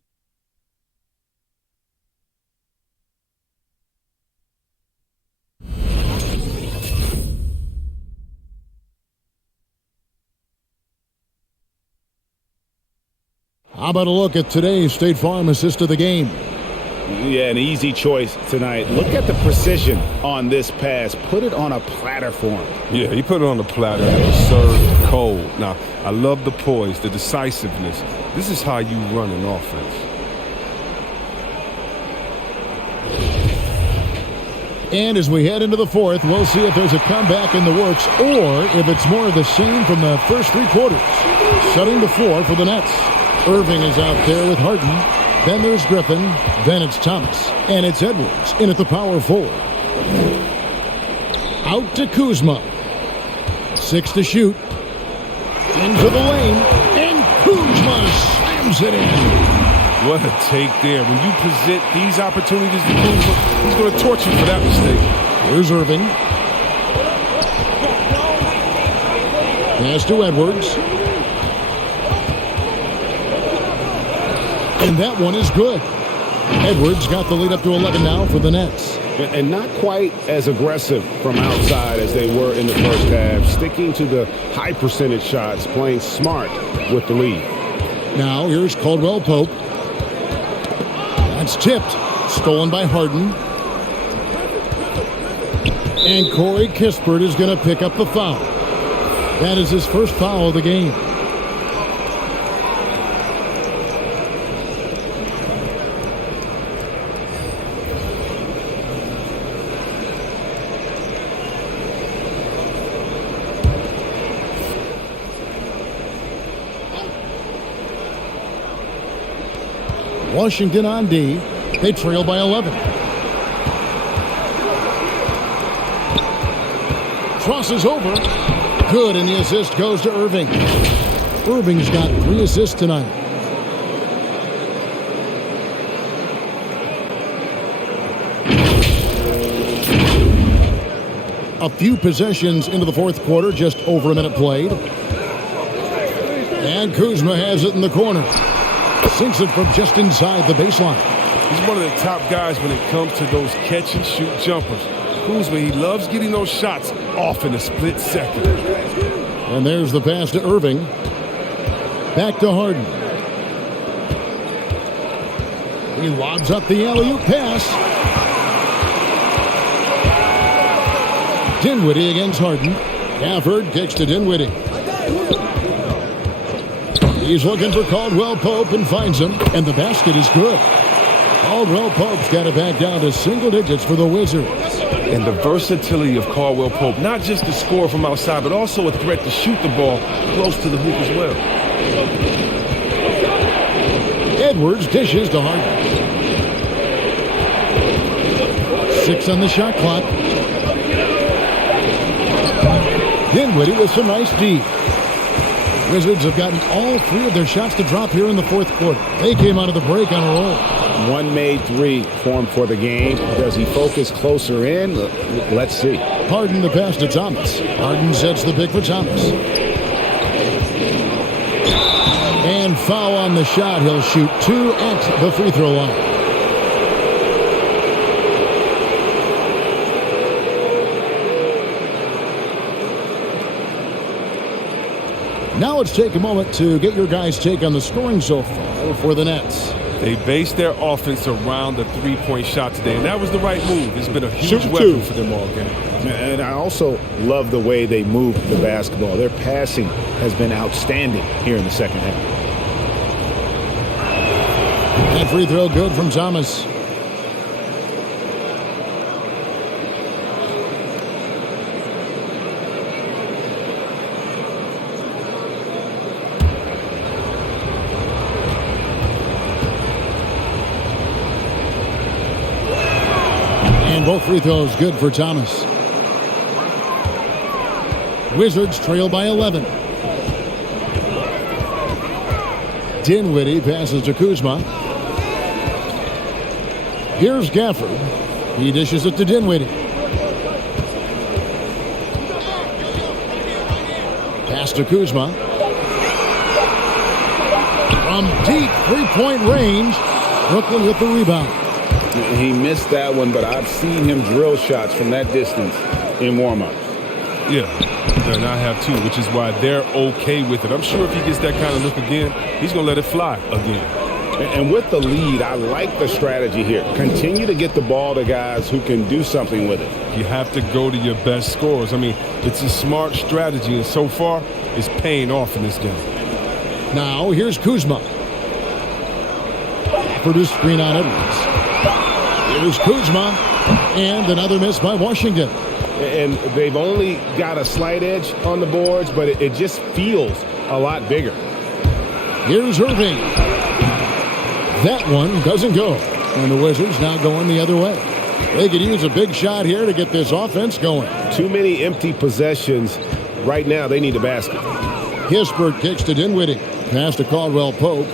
How about a look at today's State Farm assist of the game? Yeah, an easy choice tonight. Look at the precision on this pass. Put it on a platter for him. Yeah, he put it on the platter and it was served cold. Now, I love the poise, the decisiveness. This is how you run an offense. And as we head into the fourth, we'll see if there's a comeback in the works or if it's more of the same from the first 3 quarters. Setting the floor for the Nets. Irving is out there with Harden. Then there's Griffin. Then it's Thomas. And it's Edwards in at the power forward. Out to Kuzma. 6 to shoot. Into the lane. And Kuzma slams it in. What a take there. When you present these opportunities to Kuzma, he's going to torch you for that mistake. Here's Irving. Pass to Edwards. And that one is good. Edwards got the lead up to 11 now for the Nets. And not quite as aggressive from outside as they were in the first half. Sticking to the high percentage shots, playing smart with the lead. Now here's Caldwell Pope. That's tipped. Stolen by Harden. And Corey Kispert is going to pick up the foul. That is his first foul of the game. Washington on D. They trail by 11. Crosses over. Good, and the assist goes to Irving. Irving's got 3 assists tonight. A few possessions into the fourth quarter, just over a minute played. And Kuzma has it in the corner. Sinks it from just inside the baseline. He's one of the top guys when it comes to those catch-and-shoot jumpers. Kuzma, he loves getting those shots off in a split second. And there's the pass to Irving. Back to Harden. He lobs up the alley-oop pass. Dinwiddie against Harden. Gafford kicks to Dinwiddie. He's looking for Caldwell Pope and finds him, and the basket is good. Caldwell Pope's got it back down to single digits for the Wizards. And the versatility of Caldwell Pope, not just to score from outside, but also a threat to shoot the ball close to the hoop as well. Edwards dishes to Harden. 6 on the shot clock. Dinwiddie with some nice D. Wizards have gotten all 3 of their shots to drop here in the fourth quarter. They came out of the break on a roll. One made 3 formed for the game. Does he focus closer in? Let's see. Harden the pass to Thomas. Harden sets the pick for Thomas. And foul on the shot. He'll shoot 2 at the free throw line. Now let's take a moment to get your guys' take on the scoring so far for the Nets. They based their offense around the three-point shot today, and that was the right move. It's been a huge weapon for them all game. And I also love the way they move the basketball. Their passing has been outstanding here in the second half. That free throw good from Thomas. And both free throws good for Thomas. Wizards trail by 11. Dinwiddie passes to Kuzma. Here's Gafford. He dishes it to Dinwiddie. Pass to Kuzma. From deep three-point range, Brooklyn with the rebound. He missed that one, but I've seen him drill shots from that distance in warm-ups. Yeah, and I have too, which is why they're okay with it. I'm sure if he gets that kind of look again, he's going to let it fly again. And with the lead, I like the strategy here. Continue to get the ball to guys who can do something with it. You have to go to your best scorers. I mean, it's a smart strategy, and so far, it's paying off in this game. Now, here's Kuzma. Produced screen on Edwards. Here's Kuzma, and another miss by Washington. And they've only got a slight edge on the boards, but it just feels a lot bigger. Here's Irving. That one doesn't go. And the Wizards now going the other way. They could use a big shot here to get this offense going. Too many empty possessions. Right now, they need a basket. Kispert kicks to Dinwiddie. Pass to Caldwell Pope.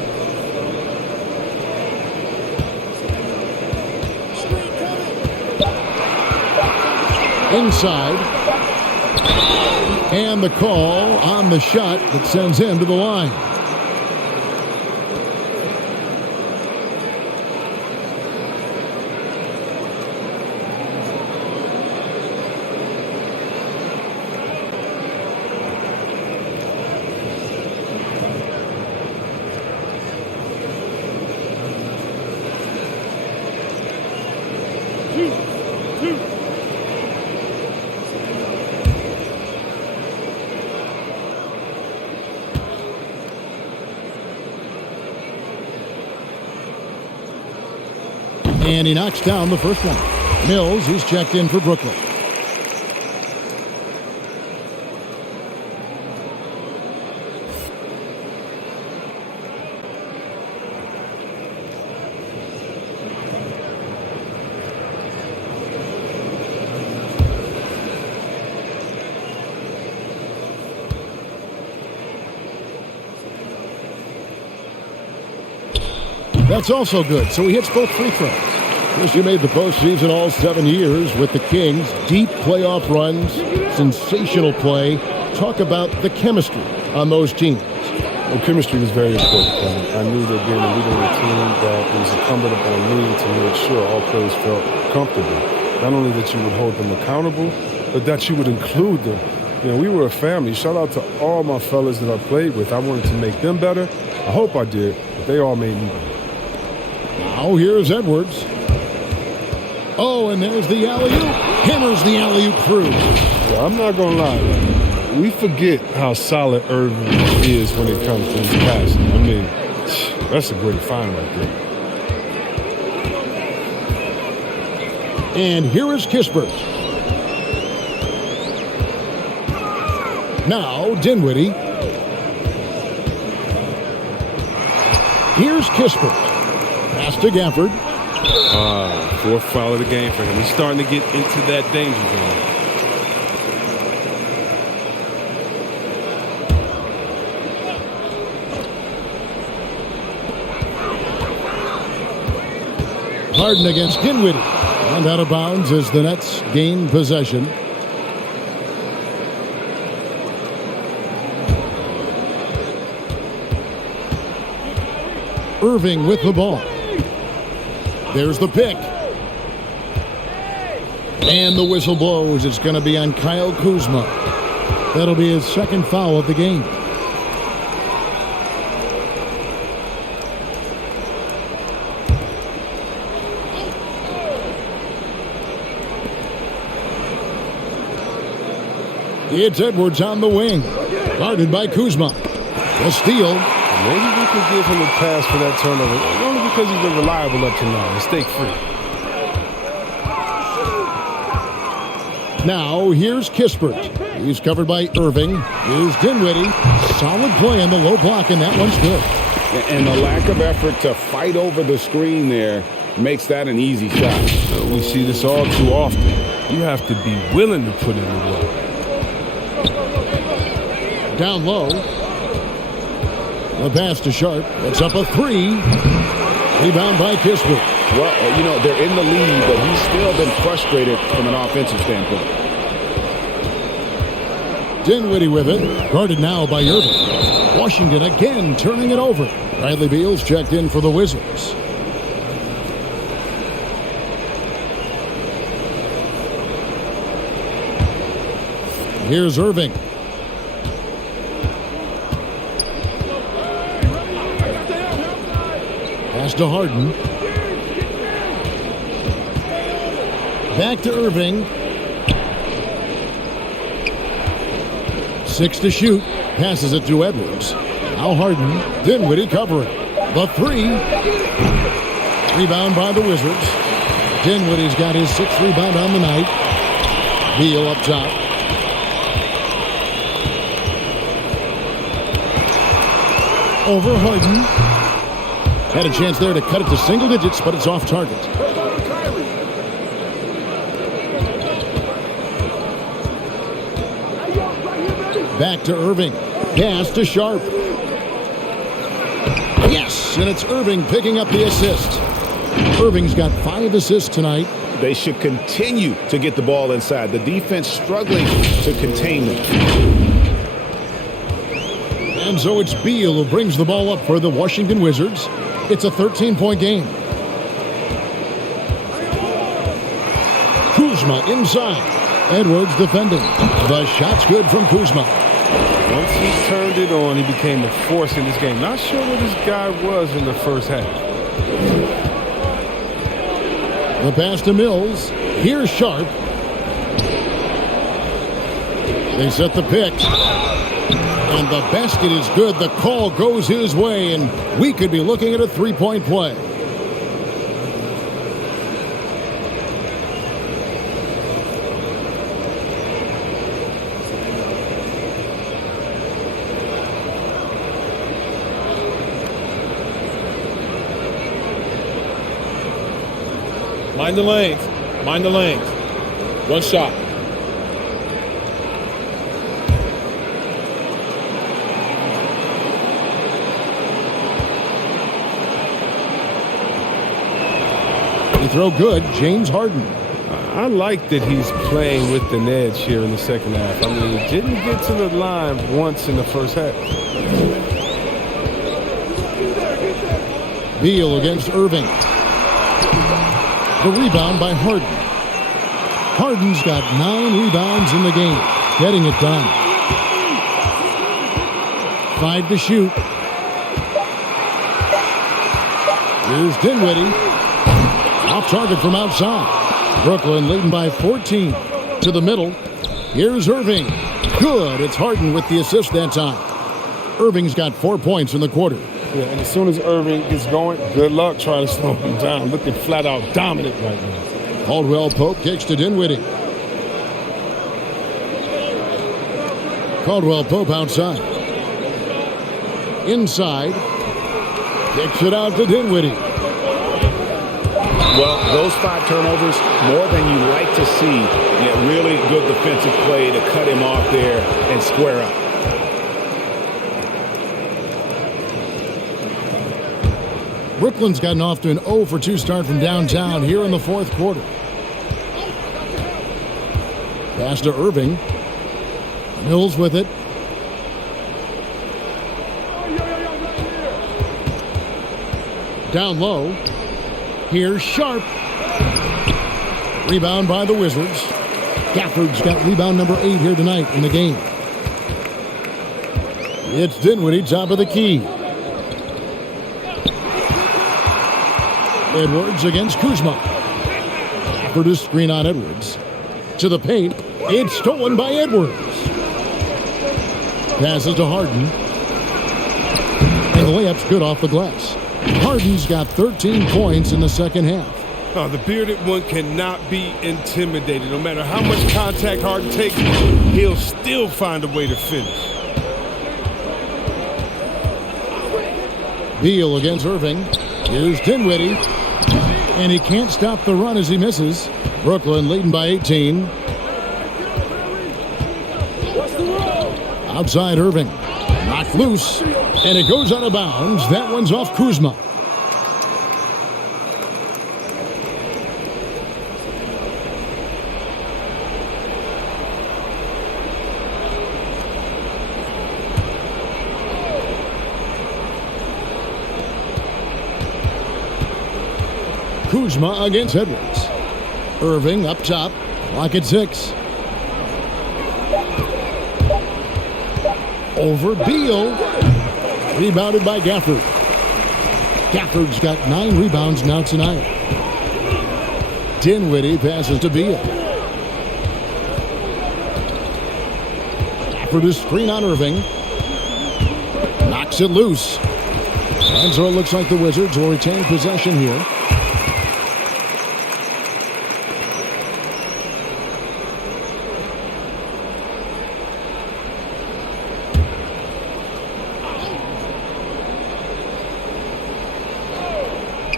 Inside. And the call on the shot that sends him to the line. And he knocks down the first one. Mills, he's checked in for Brooklyn. That's also good, so he hits both free throws. He made the postseason all 7 years with the Kings. Deep playoff runs, sensational play. Talk about the chemistry on those teams. Well, chemistry was very important. I knew that being a leader of the team, that it was incumbent upon me to make sure all players felt comfortable. Not only that you would hold them accountable, but that you would include them. You know, we were a family. Shout out to all my fellas that I played with. I wanted to make them better. I hope I did, but they all made me better. Now here's Edwards. Oh, and there's the alley-oop. Hammers the alley-oop through. Yeah, I'm not going to lie. We forget how solid Irving is when it comes to his passing. I mean, that's a great find right there. And here is Kispert. Now Dinwiddie. Here's Kispert. Pass to Gafford. Fourth foul of the game for him. He's starting to get into that danger zone. Harden against Dinwiddie. And out of bounds as the Nets gain possession. Irving with the ball. There's the pick. And the whistle blows. It's going to be on Kyle Kuzma. That'll be his second foul of the game. It's Edwards on the wing. Guarded by Kuzma. A steal. Maybe we could give him a pass for that turnover. Only because he's been reliable up to now. Mistake-free. Now, here's Kispert. He's covered by Irving. Here's Dinwiddie. Solid play on the low block, and that one's good. And the lack of effort to fight over the screen there makes that an easy shot. We see this all too often. You have to be willing to put in the work. Down low. The pass to Sharp. It's up a three. Rebound by Kispert. Well, you know, they're in the lead, but he's still been frustrated from an offensive standpoint. Dinwiddie with it. Guarded now by Irving. Washington again turning it over. Bradley Beal's checked in for the Wizards. Here's Irving. Pass to Harden. Back to Irving. 6 to shoot. Passes it to Edwards. Now Harden. Dinwiddie covering. The three. Rebound by the Wizards. Dinwiddie's got his 6th rebound on the night. Beal up top. Over Harden. Had a chance there to cut it to single digits, but it's off target. Back to Irving. Pass to Sharp. Yes, and it's Irving picking up the assist. Irving's got 5 assists tonight. They should continue to get the ball inside. The defense struggling to contain them. And so it's Beal who brings the ball up for the Washington Wizards. It's a 13-point game. Kuzma inside. Edwards defending. The shot's good from Kuzma. Once he turned it on, he became a force in this game. Not sure what this guy was in the first half. The pass to Mills. Here's Sharp. They set the pick. And the basket is good. The call goes his way, and we could be looking at a 3-point play. Mind the lanes. Mind the lanes. One shot. They throw good. James Harden. I like that he's playing with an edge here in the second half. I mean, he didn't get to the line once in the first half. Beal against Irving. The rebound by Harden. Harden's got 9 rebounds in the game. Getting it done. 5 to shoot. Here's Dinwiddie. Off target from outside. Brooklyn leading by 14. To the middle. Here's Irving. Good. It's Harden with the assist that time. Irving's got 4 points in the quarter. Yeah, and as soon as Irving gets going, good luck trying to slow him down. Looking flat out dominant right now. Caldwell Pope kicks to Dinwiddie. Caldwell Pope outside. Inside. Kicks it out to Dinwiddie. Well, those 5 turnovers, more than you like to see. Yeah, really good defensive play to cut him off there and square up. Brooklyn's gotten off to an 0 for 2 start from downtown here in the fourth quarter. Pass to Irving. Mills with it. Down low. Here's Sharp. Rebound by the Wizards. Gafford's got rebound number 8 here tonight in the game. It's Dinwiddie, top of the key. Edwards against Kuzma. Gafford is screen on Edwards. To the paint. It's stolen by Edwards. Passes to Harden. And the layup's good off the glass. Harden's got 13 points in the second half. Oh, the bearded one cannot be intimidated. No matter how much contact Harden takes, he'll still find a way to finish. Beal against Irving. Here's Dinwiddie. And he can't stop the run as he misses. Brooklyn leading by 18. Outside Irving. Knocked loose. And it goes out of bounds. That one's off Kuzma. Kuzma against Edwards. Irving up top. Clock at 6. Over Beal. Rebounded by Gafford. Gafford's got 9 rebounds now tonight. Dinwiddie passes to Beal. Gafford is screen on Irving. Knocks it loose. And so it looks like the Wizards will retain possession here.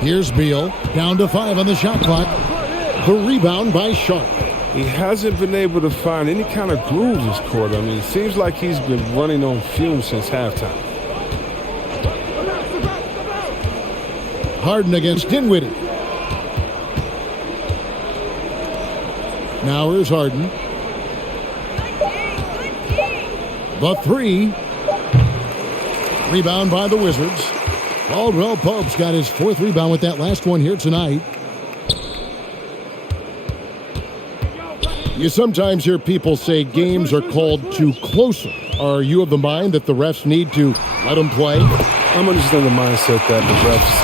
Here's Beal, down to 5 on the shot clock. The rebound by Sharp. He hasn't been able to find any kind of groove this quarter. I mean, it seems like he's been running on fumes since halftime. Harden against Dinwiddie. Now here's Harden. The 3. Rebound by the Wizards. Caldwell Pope's got his 4th rebound with that last one here tonight. You sometimes hear people say games are called too closer. Are you of the mind that the refs need to let them play? I'm understanding the mindset that the refs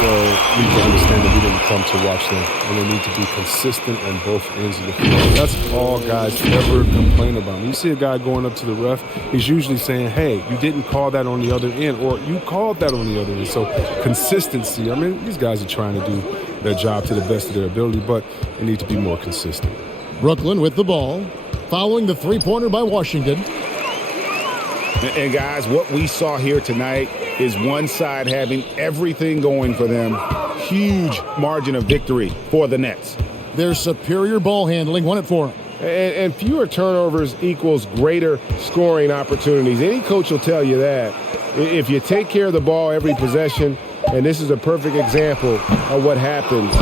need to understand that we didn't come to watch them, and they need to be consistent on both ends of the field. That's all guys ever complain about. When you see a guy going up to the ref, he's usually saying, hey, you didn't call that on the other end, or you called that on the other end. So consistency, I mean, these guys are trying to do their job to the best of their ability, but they need to be more consistent. Brooklyn with the ball, following the 3-pointer by Washington. And guys, what we saw here tonight is one side having everything going for them. Huge margin of victory for the Nets. Their superior ball handling won it for them. And fewer turnovers equals greater scoring opportunities. Any coach will tell you that. If you take care of the ball every possession, and this is a perfect example of what happens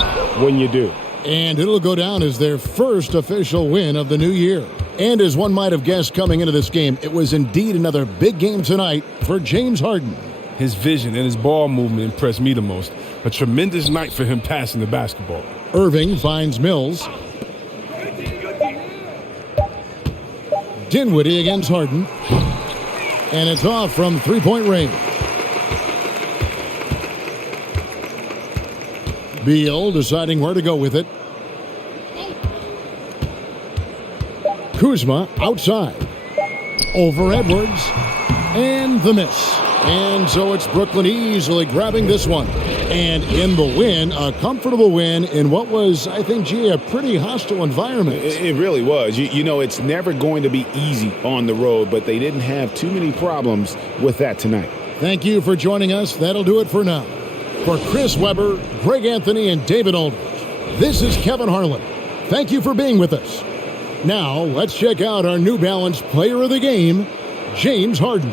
when you do. And it'll go down as their first official win of the new year. And as one might have guessed coming into this game, it was indeed another big game tonight for James Harden. His vision and his ball movement impressed me the most. A tremendous night for him passing the basketball. Irving finds Mills. Dinwiddie against Harden. And it's off from 3-point range. Beal deciding where to go with it. Kuzma outside. Over Edwards. And the miss. And so it's Brooklyn easily grabbing this one. And in the win, a comfortable win in what was, I think, a pretty hostile environment. It really was. You know, it's never going to be easy on the road, but they didn't have too many problems with that tonight. Thank you for joining us. That'll do it for now. For Chris Webber, Greg Anthony, and David Aldridge, this is Kevin Harlan. Thank you for being with us. Now, let's check out our New Balance player of the game, James Harden.